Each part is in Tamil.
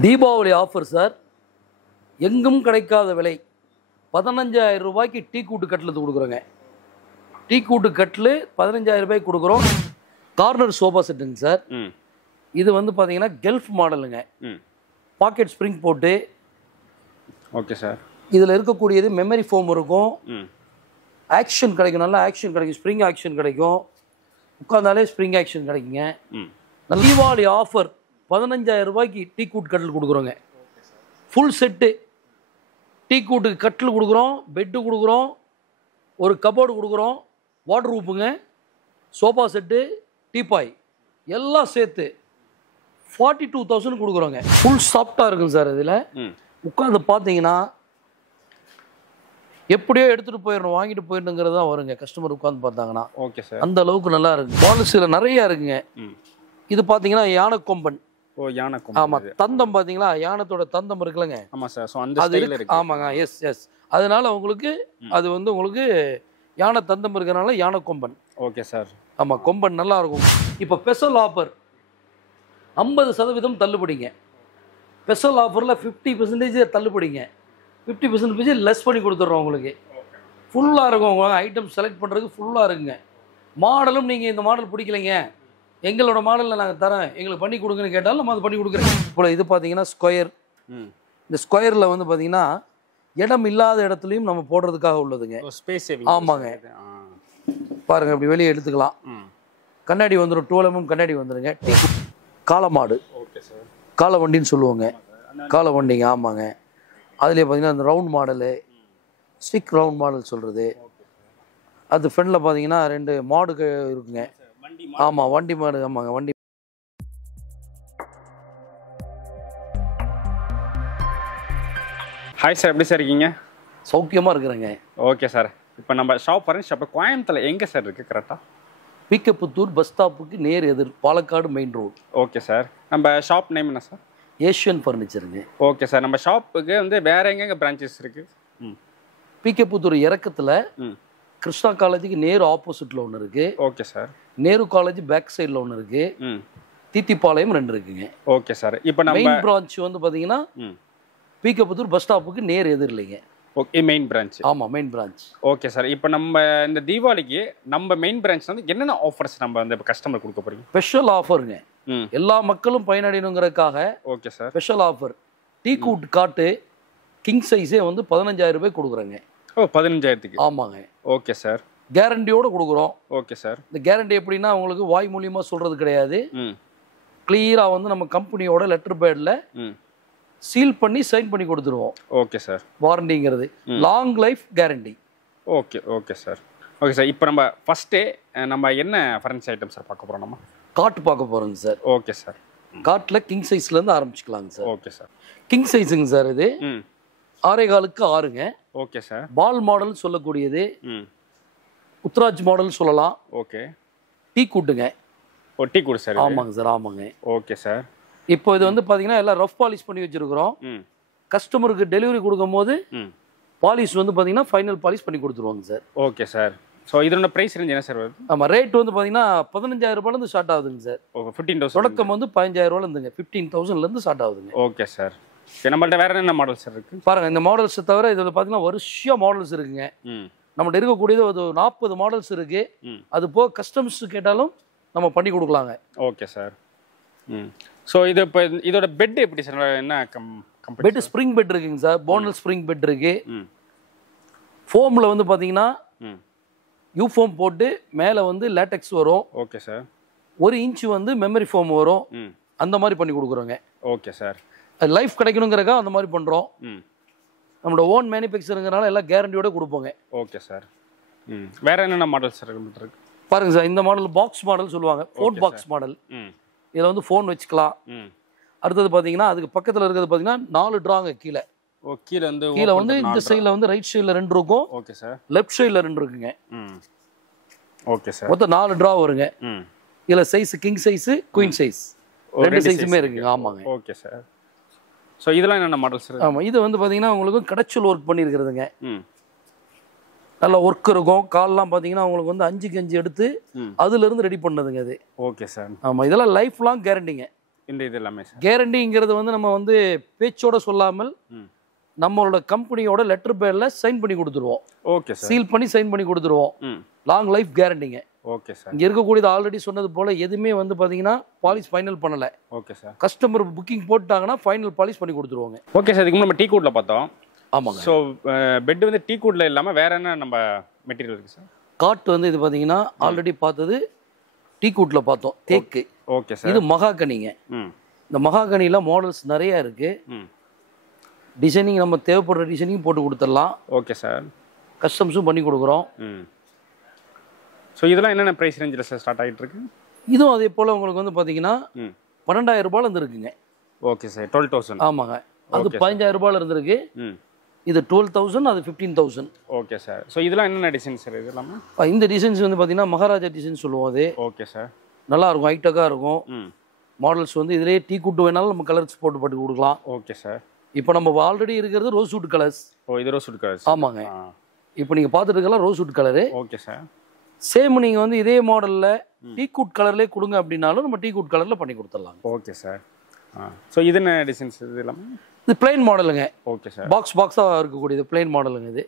Deepavali offer sir. எங்கும் கிடைக்காத விலை. 15,000 ரூபாய்க்கு டீ கூட்டு கட்டில் கொடுக்குறோங்க. டீ கூட்டு கட்டில் 15,000 ரூபாய்க்கு கொடுக்குறோம். கார்னர் சோஃபா செட்டுங்க சார். இது வந்து பார்த்தீங்கன்னா கெல்ஃப் மாடலுங்க. பாக்கெட் ஸ்ப்ரிங் போட்டு. Okay sir. இதில் இருக்கக்கூடியது மெமரி ஃபோம் இருக்கும். ஆக்ஷன் கிடைக்கும், நல்லா ஆக்ஷன் கிடைக்கும், ஸ்ப்ரிங் ஆக்ஷன் கிடைக்கும். உட்காந்தாலே ஸ்ப்ரிங் ஆக்ஷன் கிடைக்குங்க. தீபாவளி ஆஃபர் 15,000 ரூபாய்க்கு டீ கூட்டு கட்டில் கொடுக்குறோங்க. ஃபுல் செட்டு டீ கூட்டுக்கு கட்டில் கொடுக்குறோம், பெட்டு கொடுக்குறோம், ஒரு கபோர்டு கொடுக்குறோம், வாட்டர் ரூப்புங்க, சோஃபா செட்டு, டீபாய் எல்லாம் சேர்த்து 42,000 கொடுக்குறோங்க. ஃபுல் சாஃப்டாக இருக்குங்க சார். இதில் உட்காந்து பார்த்தீங்கன்னா எப்படியோ எடுத்துகிட்டு போயிடணும், வாங்கிட்டு போயிடணுங்கிறது தான் வருங்க. கஸ்டமர் உட்காந்து பார்த்தாங்கன்னா ஓகே சார், அந்த அளவுக்கு நல்லா இருக்கு. பாலிசியில் நிறையா இருக்குங்க. இது பார்த்தீங்கன்னா யானை கொம்பன். ஓ, யானை கொம்பன். ஆமாம், தந்தம் பார்த்தீங்களா, யானத்தோட தந்தம் இருக்குல்லங்க. ஆமாம் சார். ஸோ அந்த ஸ்டைல் இருக்கு. ஆமாங்க, எஸ் எஸ். அதனால உங்களுக்கு அது வந்து உங்களுக்கு யானை தந்தம் இருக்கிறனால யானை கொம்பன். Okay sir. ஆமாம், கொம்பன் நல்லா இருக்கும். இப்போ ஸ்பெஷல் ஆஃபர் 50% தள்ளுபடிங்க. ஸ்பெஷல் ஆஃபரில் 50% தள்ளுபடிங்க. 50% லெஸ் பண்ணி கொடுத்துட்றோம் உங்களுக்கு. ஃபுல்லாக இருக்கும். உங்களுக்கு ஐட்டம் செலக்ட் பண்ணுறதுக்கு ஃபுல்லாக இருக்குங்க. மாடலும் நீங்கள் இந்த மாடல் பிடிக்கலைங்க, எங்களோட மாடலில் நாங்கள் தரேன், எங்களுக்கு பண்ணி கொடுங்கன்னு கேட்டாலும் நம்ம அது பண்ணி கொடுக்குறோம். இப்போ இது பார்த்தீங்கன்னா ஸ்கொயர். இந்த ஸ்கொயரில் வந்து பார்த்தீங்கன்னா இடம் இல்லாத இடத்துலையும் நம்ம போடுறதுக்காக உள்ளதுங்க. ஸ்பேஸ். ஆமாங்க, பாருங்கள், இப்படி வெளியே எடுத்துக்கலாம். கண்ணாடி வந்துடும், 12 mm கண்ணாடி வந்துடுங்க. காளமாடு, காளை வண்டின்னு சொல்லுவோங்க. காளை வண்டிங்க. ஆமாங்க. அதுலேயே பார்த்தீங்கன்னா அந்த round model, stick round model சொல்கிறது. அது ஃப்ரெண்டில் பார்த்தீங்கன்னா 2 மாடு இருக்குங்க. ஆமாம், வண்டி மாடு. ஆமாங்க, வண்டி. ஹாய் சார், எப்படி சார் இருக்கீங்க? சௌக்கியமாக இருக்கிறேங்க. Okay sir. இப்போ நம்ம ஷாப் பாருங்க, ஷாப் கோயம்புத்தூர்ல எங்கே சார் இருக்குது கரெக்டாக? பிக்கப்புத்தூர் பஸ் ஸ்டாப்புக்கு நேர் எதிர், Palakkad main road. Okay sir. நம்ம ஷாப் நேம் என்ன சார்? ஏஷியன் ஃபர்னிச்சருங்க. Okay sir. நம்ம ஷாப்புக்கு வந்து வேற எங்கெங்க பிரான்ச்சஸ் இருக்குது? பிக்கப்புத்தூர் இறக்கத்தில் கிருஷ்ணா காலேஜுக்கு நேரு ஆப்போசிட்டில் ஒன்று இருக்குது. Okay sir. Nehru college back சைடில் ஒன்று இருக்குது. தீத்திப்பாளையம் 2 இருக்குங்க. Okay sir. இப்போ நம்ம மெயின் பிரான்ச் வந்து பார்த்தீங்கன்னா பிக்கப்புத்தூர் பஸ் ஸ்டாப்புக்கு நேர் எதிரில்லைங்க. Okay, main branch. ஆமாம், மெயின் பிரான்ச். Okay sir. இப்போ நம்ம இந்த தீபாவளிக்கு நம்ம மெயின் பிரான்ச் வந்து என்னென்ன ஆஃபர்ஸ் நம்ம வந்து கஸ்டமர் கொடுக்க போறீங்க? ஸ்பெஷல் ஆஃபருங்க. எல்லா மக்களும் பயனடையணுங்கிறதுக்காக ஓகே சார் ஸ்பெஷல் ஆஃபர். டீ கூட் காட்டு கிங் சைஸே வந்து 15,000 ரூபாய் கொடுக்குறேங்க. ஓ, 15,000க்கு? ஆமாங்க. Okay sir. கேரண்டியோடு கொடுக்குறோம். Okay sir. இந்த கேரண்டி எப்படின்னா உங்களுக்கு வாய் மூலியமாக சொல்கிறது கிடையாது. கிளியராக வந்து நம்ம கம்பெனியோட லெட்டர் பேடில் சீல் பண்ணி சைன் பண்ணி கொடுத்துருவோம். Okay sir. வாரண்டிங்கிறது long life guarantee. Okay okay sir. Okay sir. இப்போ நம்ம ஃபஸ்ட்டே நம்ம என்ன ஃபர்னிச்சர் ஐட்டம் சார் பார்க்க போகிறோம்? நம்ம காட்டு பார்க்க போகிறோங்க சார். Okay sir. காட்டில் கிங் சைஸ்லேருந்து ஆரம்பிச்சுக்கலாங்க சார். Okay sir. கிங் சைஸுங்க சார். இது 6.25க்கு 6ங்க. Okay sir. பால் மாடல் சொல்லக்கூடியது, உத்ராஜ் மாடல் சொல்லலாம். ஓகே. டீ கூட்டுங்க. ஓ, டீ கூடு சார். ஆமாங்க சார். ஆமாங்க. Okay sir. இப்போ இது வந்து பார்த்தீங்கன்னா எல்லாம் ரஃப் பாலிஷ் பண்ணி வச்சுருக்கிறோம். கஸ்டமருக்கு டெலிவரி கொடுக்கும்போது பாலிஷ் வந்து பார்த்தீங்கன்னா ஃபைனல் பாலிஷ் பண்ணி கொடுத்துருவாங்க சார். Okay sir. ஸோ இதோட ப்ரைஸ் ரேஞ்ச் என்ன சார் வருது? ஆமாம், ரேட் வந்து பார்த்தீங்கன்னா 15,000 ரூபாயிலேருந்து ஸ்டார்ட் ஆகுதுங்க சார். ஓ, 15,000. தொடக்கம் வந்து 15,000 ரூபாயிலேருந்துங்க, 15,000லேருந்து ஸ்டார்ட் ஆகுதுங்க. Okay sir. நம்மள்ட்ட வேற என்ன மாடல் சார் இருக்கு? பாருங்க, இந்த மாடல்ஸ் தவிர இதில் பார்த்தீங்கன்னா வருஷம் மாடல்ஸ் இருக்குங்க. நம்மகிட்ட இருக்கக்கூடியது ஒரு 40 மாடல்ஸ் இருக்கு. அது போக கஸ்டமர்ஸ் கேட்டாலும் நம்ம பண்ணி கொடுக்கலாங்க. Okay sir. ஸோ இது இப்போ இதோட பெட் எப்படி சார்? என்ன பெட்? ஸ்ப்ரிங் பெட் இருக்குங்க சார். போனல் ஸ்ப்ரிங் பெட் இருக்கு. ஃபோமில் வந்து பார்த்தீங்கன்னா யூஃபோம் போட்டு மேலே வந்து லேட்டெக்ஸ் வரும். Okay sir. 1 இன்ச் வந்து மெமரி ஃபோம் வரும். அந்த மாதிரி பண்ணி கொடுக்குறோங்க. Okay sir. அது லைஃப் கிடைக்கணுங்கிறக்கா அந்த மாதிரி பண்ணுறோம். நம்மளோட ஓன் மேனுஃபேக்சருங்கிறனால எல்லாம் கேரண்டியோட கொடுப்போங்க. Okay sir. வேற என்னென்ன மாடல் சார் இருக்கு? பாருங்க சார், இந்த மாடல் பாக்ஸ் மாடல் சொல்லுவாங்க. Phone box model. இதில் வந்து ஃபோன் வச்சுக்கலாம். அடுத்தது பார்த்தீங்கன்னா அதுக்கு பக்கத்தில் இருக்கிறது பார்த்தீங்கன்னா 4 ட்ராங்க கீழே. ஓ, கீழே வந்து இந்த சைடில் வந்து ரைட் சைடில் 2 இருக்கும். Okay sir. லெஃப்ட் சைடில் 2 இருக்குங்க. Okay sir. மொத்தம் 4 ட்ரா வருங்க. இதில் size king size, queen size 2 சைஸுமே இருக்குங்க. ஆமாங்க. Okay sir. ஸோ இதெல்லாம் என்னென்ன மாடல்ஸ் இருக்கு? ஆமாம், இது வந்து பார்த்தீங்கன்னா உங்களுக்கு கடைச்சல் ஒர்க் பண்ணியிருக்கிறதுங்க. நல்ல ஒர்க் இருக்கும். கால்லாம் பார்த்தீங்கன்னா உங்களுக்கு வந்து 5க்கு 5 எடுத்து அதுலேருந்து ரெடி பண்ணதுங்க அது. Okay sir. ஆமாம், இதெல்லாம் லைஃப் லாங் கேரண்டிங்க. இந்த இது எல்லாமே சார். கேரண்டிங்கிறது வந்து நம்ம வந்து பேச்சோட சொல்லாமல் நம்மளோட கம்பெனியோட லெட்டர் பேட்ல சைன் பண்ணி கொடுத்துருவோம். Okay sir. சீல் பண்ணி சைன் பண்ணி கொடுத்துருவோம். லாங் லைஃப் கேரண்டிங்க. Okay sir. இங்க இருக்கக்கூடியது ஆல்ரெடி சொன்னது போல எதுவுமே வந்து பாத்தீங்கன்னா பாலிஷ் ஃபைனல் பண்ணல. Okay sir. கஸ்டமர் புக்கிங் போட்டாங்கன்னா ஃபைனல் பாலிஷ் பண்ணி கொடுத்துருவாங்க. Okay sir. இதுக்கு நம்ம டீ குட்ல பார்த்தோம். ஆமாங்க. ஸோ பெட் வந்து டீ குட்ல இல்லாமல் வேற என்ன நம்ம மெட்டீரியல் இருக்கு சார்? காட் வந்து இது பாத்தீங்கன்னா ஆல்ரெடி பார்த்தது டீ குட்ல பார்த்தோம், தேக்கு. Okay sir. இது மகாகனிங்க. இந்த மகாகனில மாடல்ஸ் நிறைய இருக்கு. டிசைனிங் நம்ம தேவைப்படுற டிசைனிங் போட்டு கொடுத்துடலாம். Okay sir. கஸ்டம்ஸும் பண்ணி கொடுக்குறோம். ஸோ இதெல்லாம் என்னென்ன ப்ரைஸ் ரேஞ்சில் சார் ஸ்டார்ட் ஆகிட்டு இருக்கு? இதுவும் அதே போல் உங்களுக்கு வந்து பார்த்தீங்கன்னா 12,000 ரூபாயில இருந்து இருக்குங்க. Okay sir. 12,000. ஆமாங்க. அது 15,000 ரூபாயில இருந்திருக்கு. இது 12,000, அது 15,000. Okay sir. ஸோ இதெல்லாம் என்னென்ன டிசைன் சார்? இது எல்லாமே இந்த டிசைன்ஸ் வந்து பார்த்தீங்கன்னா மகாராஜா டிசைன் சொல்லுவோம். அது ஓகே சார். நல்லா இருக்கும், ஹைடெக்காக இருக்கும். மாடல்ஸ் வந்து இதிலேயே டீ குட்டு வேணாலும் நம்ம கலர்ஸ் போட்டு கொடுக்கலாம். Okay sir. இப்போ நம்ம ஆல்ரெடி இருக்கிறது ரோஸ்வுட் கலர்ஸ். இது ரோஸ்வுட் கலர்ஸ். ஆமாங்க. இப்போ நீங்கள் பார்த்துட்டு இருக்கலாம் rosewood colour. Okay sir. Same நீங்கள் வந்து இதே மாடலில் டீ குட் கலர்லேயே கொடுங்க அப்படின்னாலும் நம்ம டீ குட் கலரில் பண்ணி கொடுத்துடலாம். Okay sir. ஸோ இது என்ன டிசைன்ஸ்? இது எல்லாமே இது பிளைன் மாடலுங்க. Okay sir. பாக்ஸாக இருக்கக்கூடியது பிளைன் மாடலுங்க. இது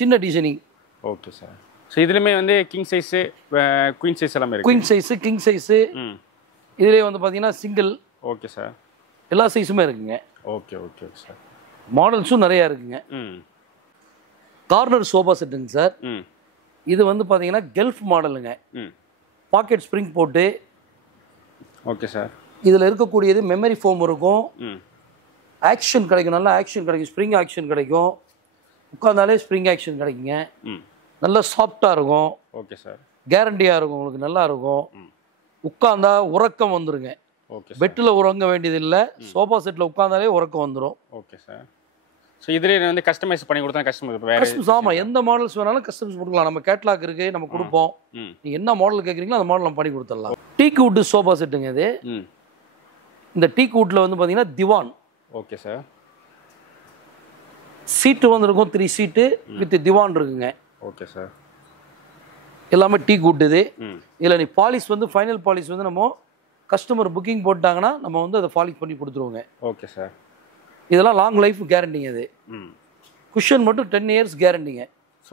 சின்ன டிசைனிங். Okay sir. ஸோ இதுலேயுமே வந்து கிங் சைஸு, குயின் சைஸ் எல்லாமே இருக்கு. Queen size, king size. இதுலேயே வந்து பார்த்தீங்கன்னா சிங்கிள். Okay sir. எல்லா சைஸுமே இருக்குங்க. Okay okay sir. மாடல்ஸும் நிறையா இருக்குங்க. கார்னர் சோஃபா செட்டுங்க சார். இது வந்து பார்த்தீங்கன்னா கெல்ஃப் மாடலுங்க. பாக்கெட் ஸ்ப்ரிங் போட்டு. Okay sir. இதில் இருக்கக்கூடியது மெமரி ஃபோம் இருக்கும். ஆக்ஷன் கிடைக்கும், நல்லா ஆக்ஷன் கிடைக்கும், ஸ்ப்ரிங் ஆக்ஷன் கிடைக்கும். உட்காந்தாலே ஸ்ப்ரிங் ஆக்ஷன் கிடைக்குங்க. நல்லா சாஃப்டாக இருக்கும். Okay sir. கேரண்டியாக இருக்கும், உங்களுக்கு நல்லா இருக்கும். உட்காந்தா உறக்கம் வந்துருங்க. ஓகே. பெட்டில் உறங்க வேண்டியது இல்லை, சோஃபா செட்டில் உட்காந்தாலே உறக்கம் வந்துடும். Okay sir. ஸோ இதுலேயே வந்து கஸ்டமைஸ் பண்ணி கொடுத்தா கஸ்டமர் ஆமாம், எந்த மாடல்ஸ் வேணாலும் கஸ்டமைஸ் கொடுக்கலாம். நம்ம கேட்லாக் இருக்கு, நம்ம கொடுப்போம். நீங்கள் என்ன மாடல் கேட்குறீங்களோ அந்த மாடல் நம்ம பண்ணி கொடுத்துடலாம். டீக் வுட் சோஃபா செட்டுங்க இது. இந்த டீக் வுட்ல வந்து பார்த்தீங்கன்னா திவான். Okay sir. சீட்டு வந்து இருக்கும், 3 சீட்டு வித் திவான் இருக்குங்க. Okay sir. எல்லாமே டீக் வுட் இது. இதில் நீ பாலிஷ் வந்து ஃபைனல் பாலிஷ் வந்து நம்ம கஸ்டமர் புக்கிங் போட்டாங்கன்னா நம்ம வந்து அதை பாலிஷ் பண்ணி கொடுத்துருவோங்க. Okay sir. இதெல்லாம் லாங் லைஃப் கேரண்டிங்க. இது குஷன் மட்டும் 10 இயர்ஸ் கேரண்டிங்க. ஸோ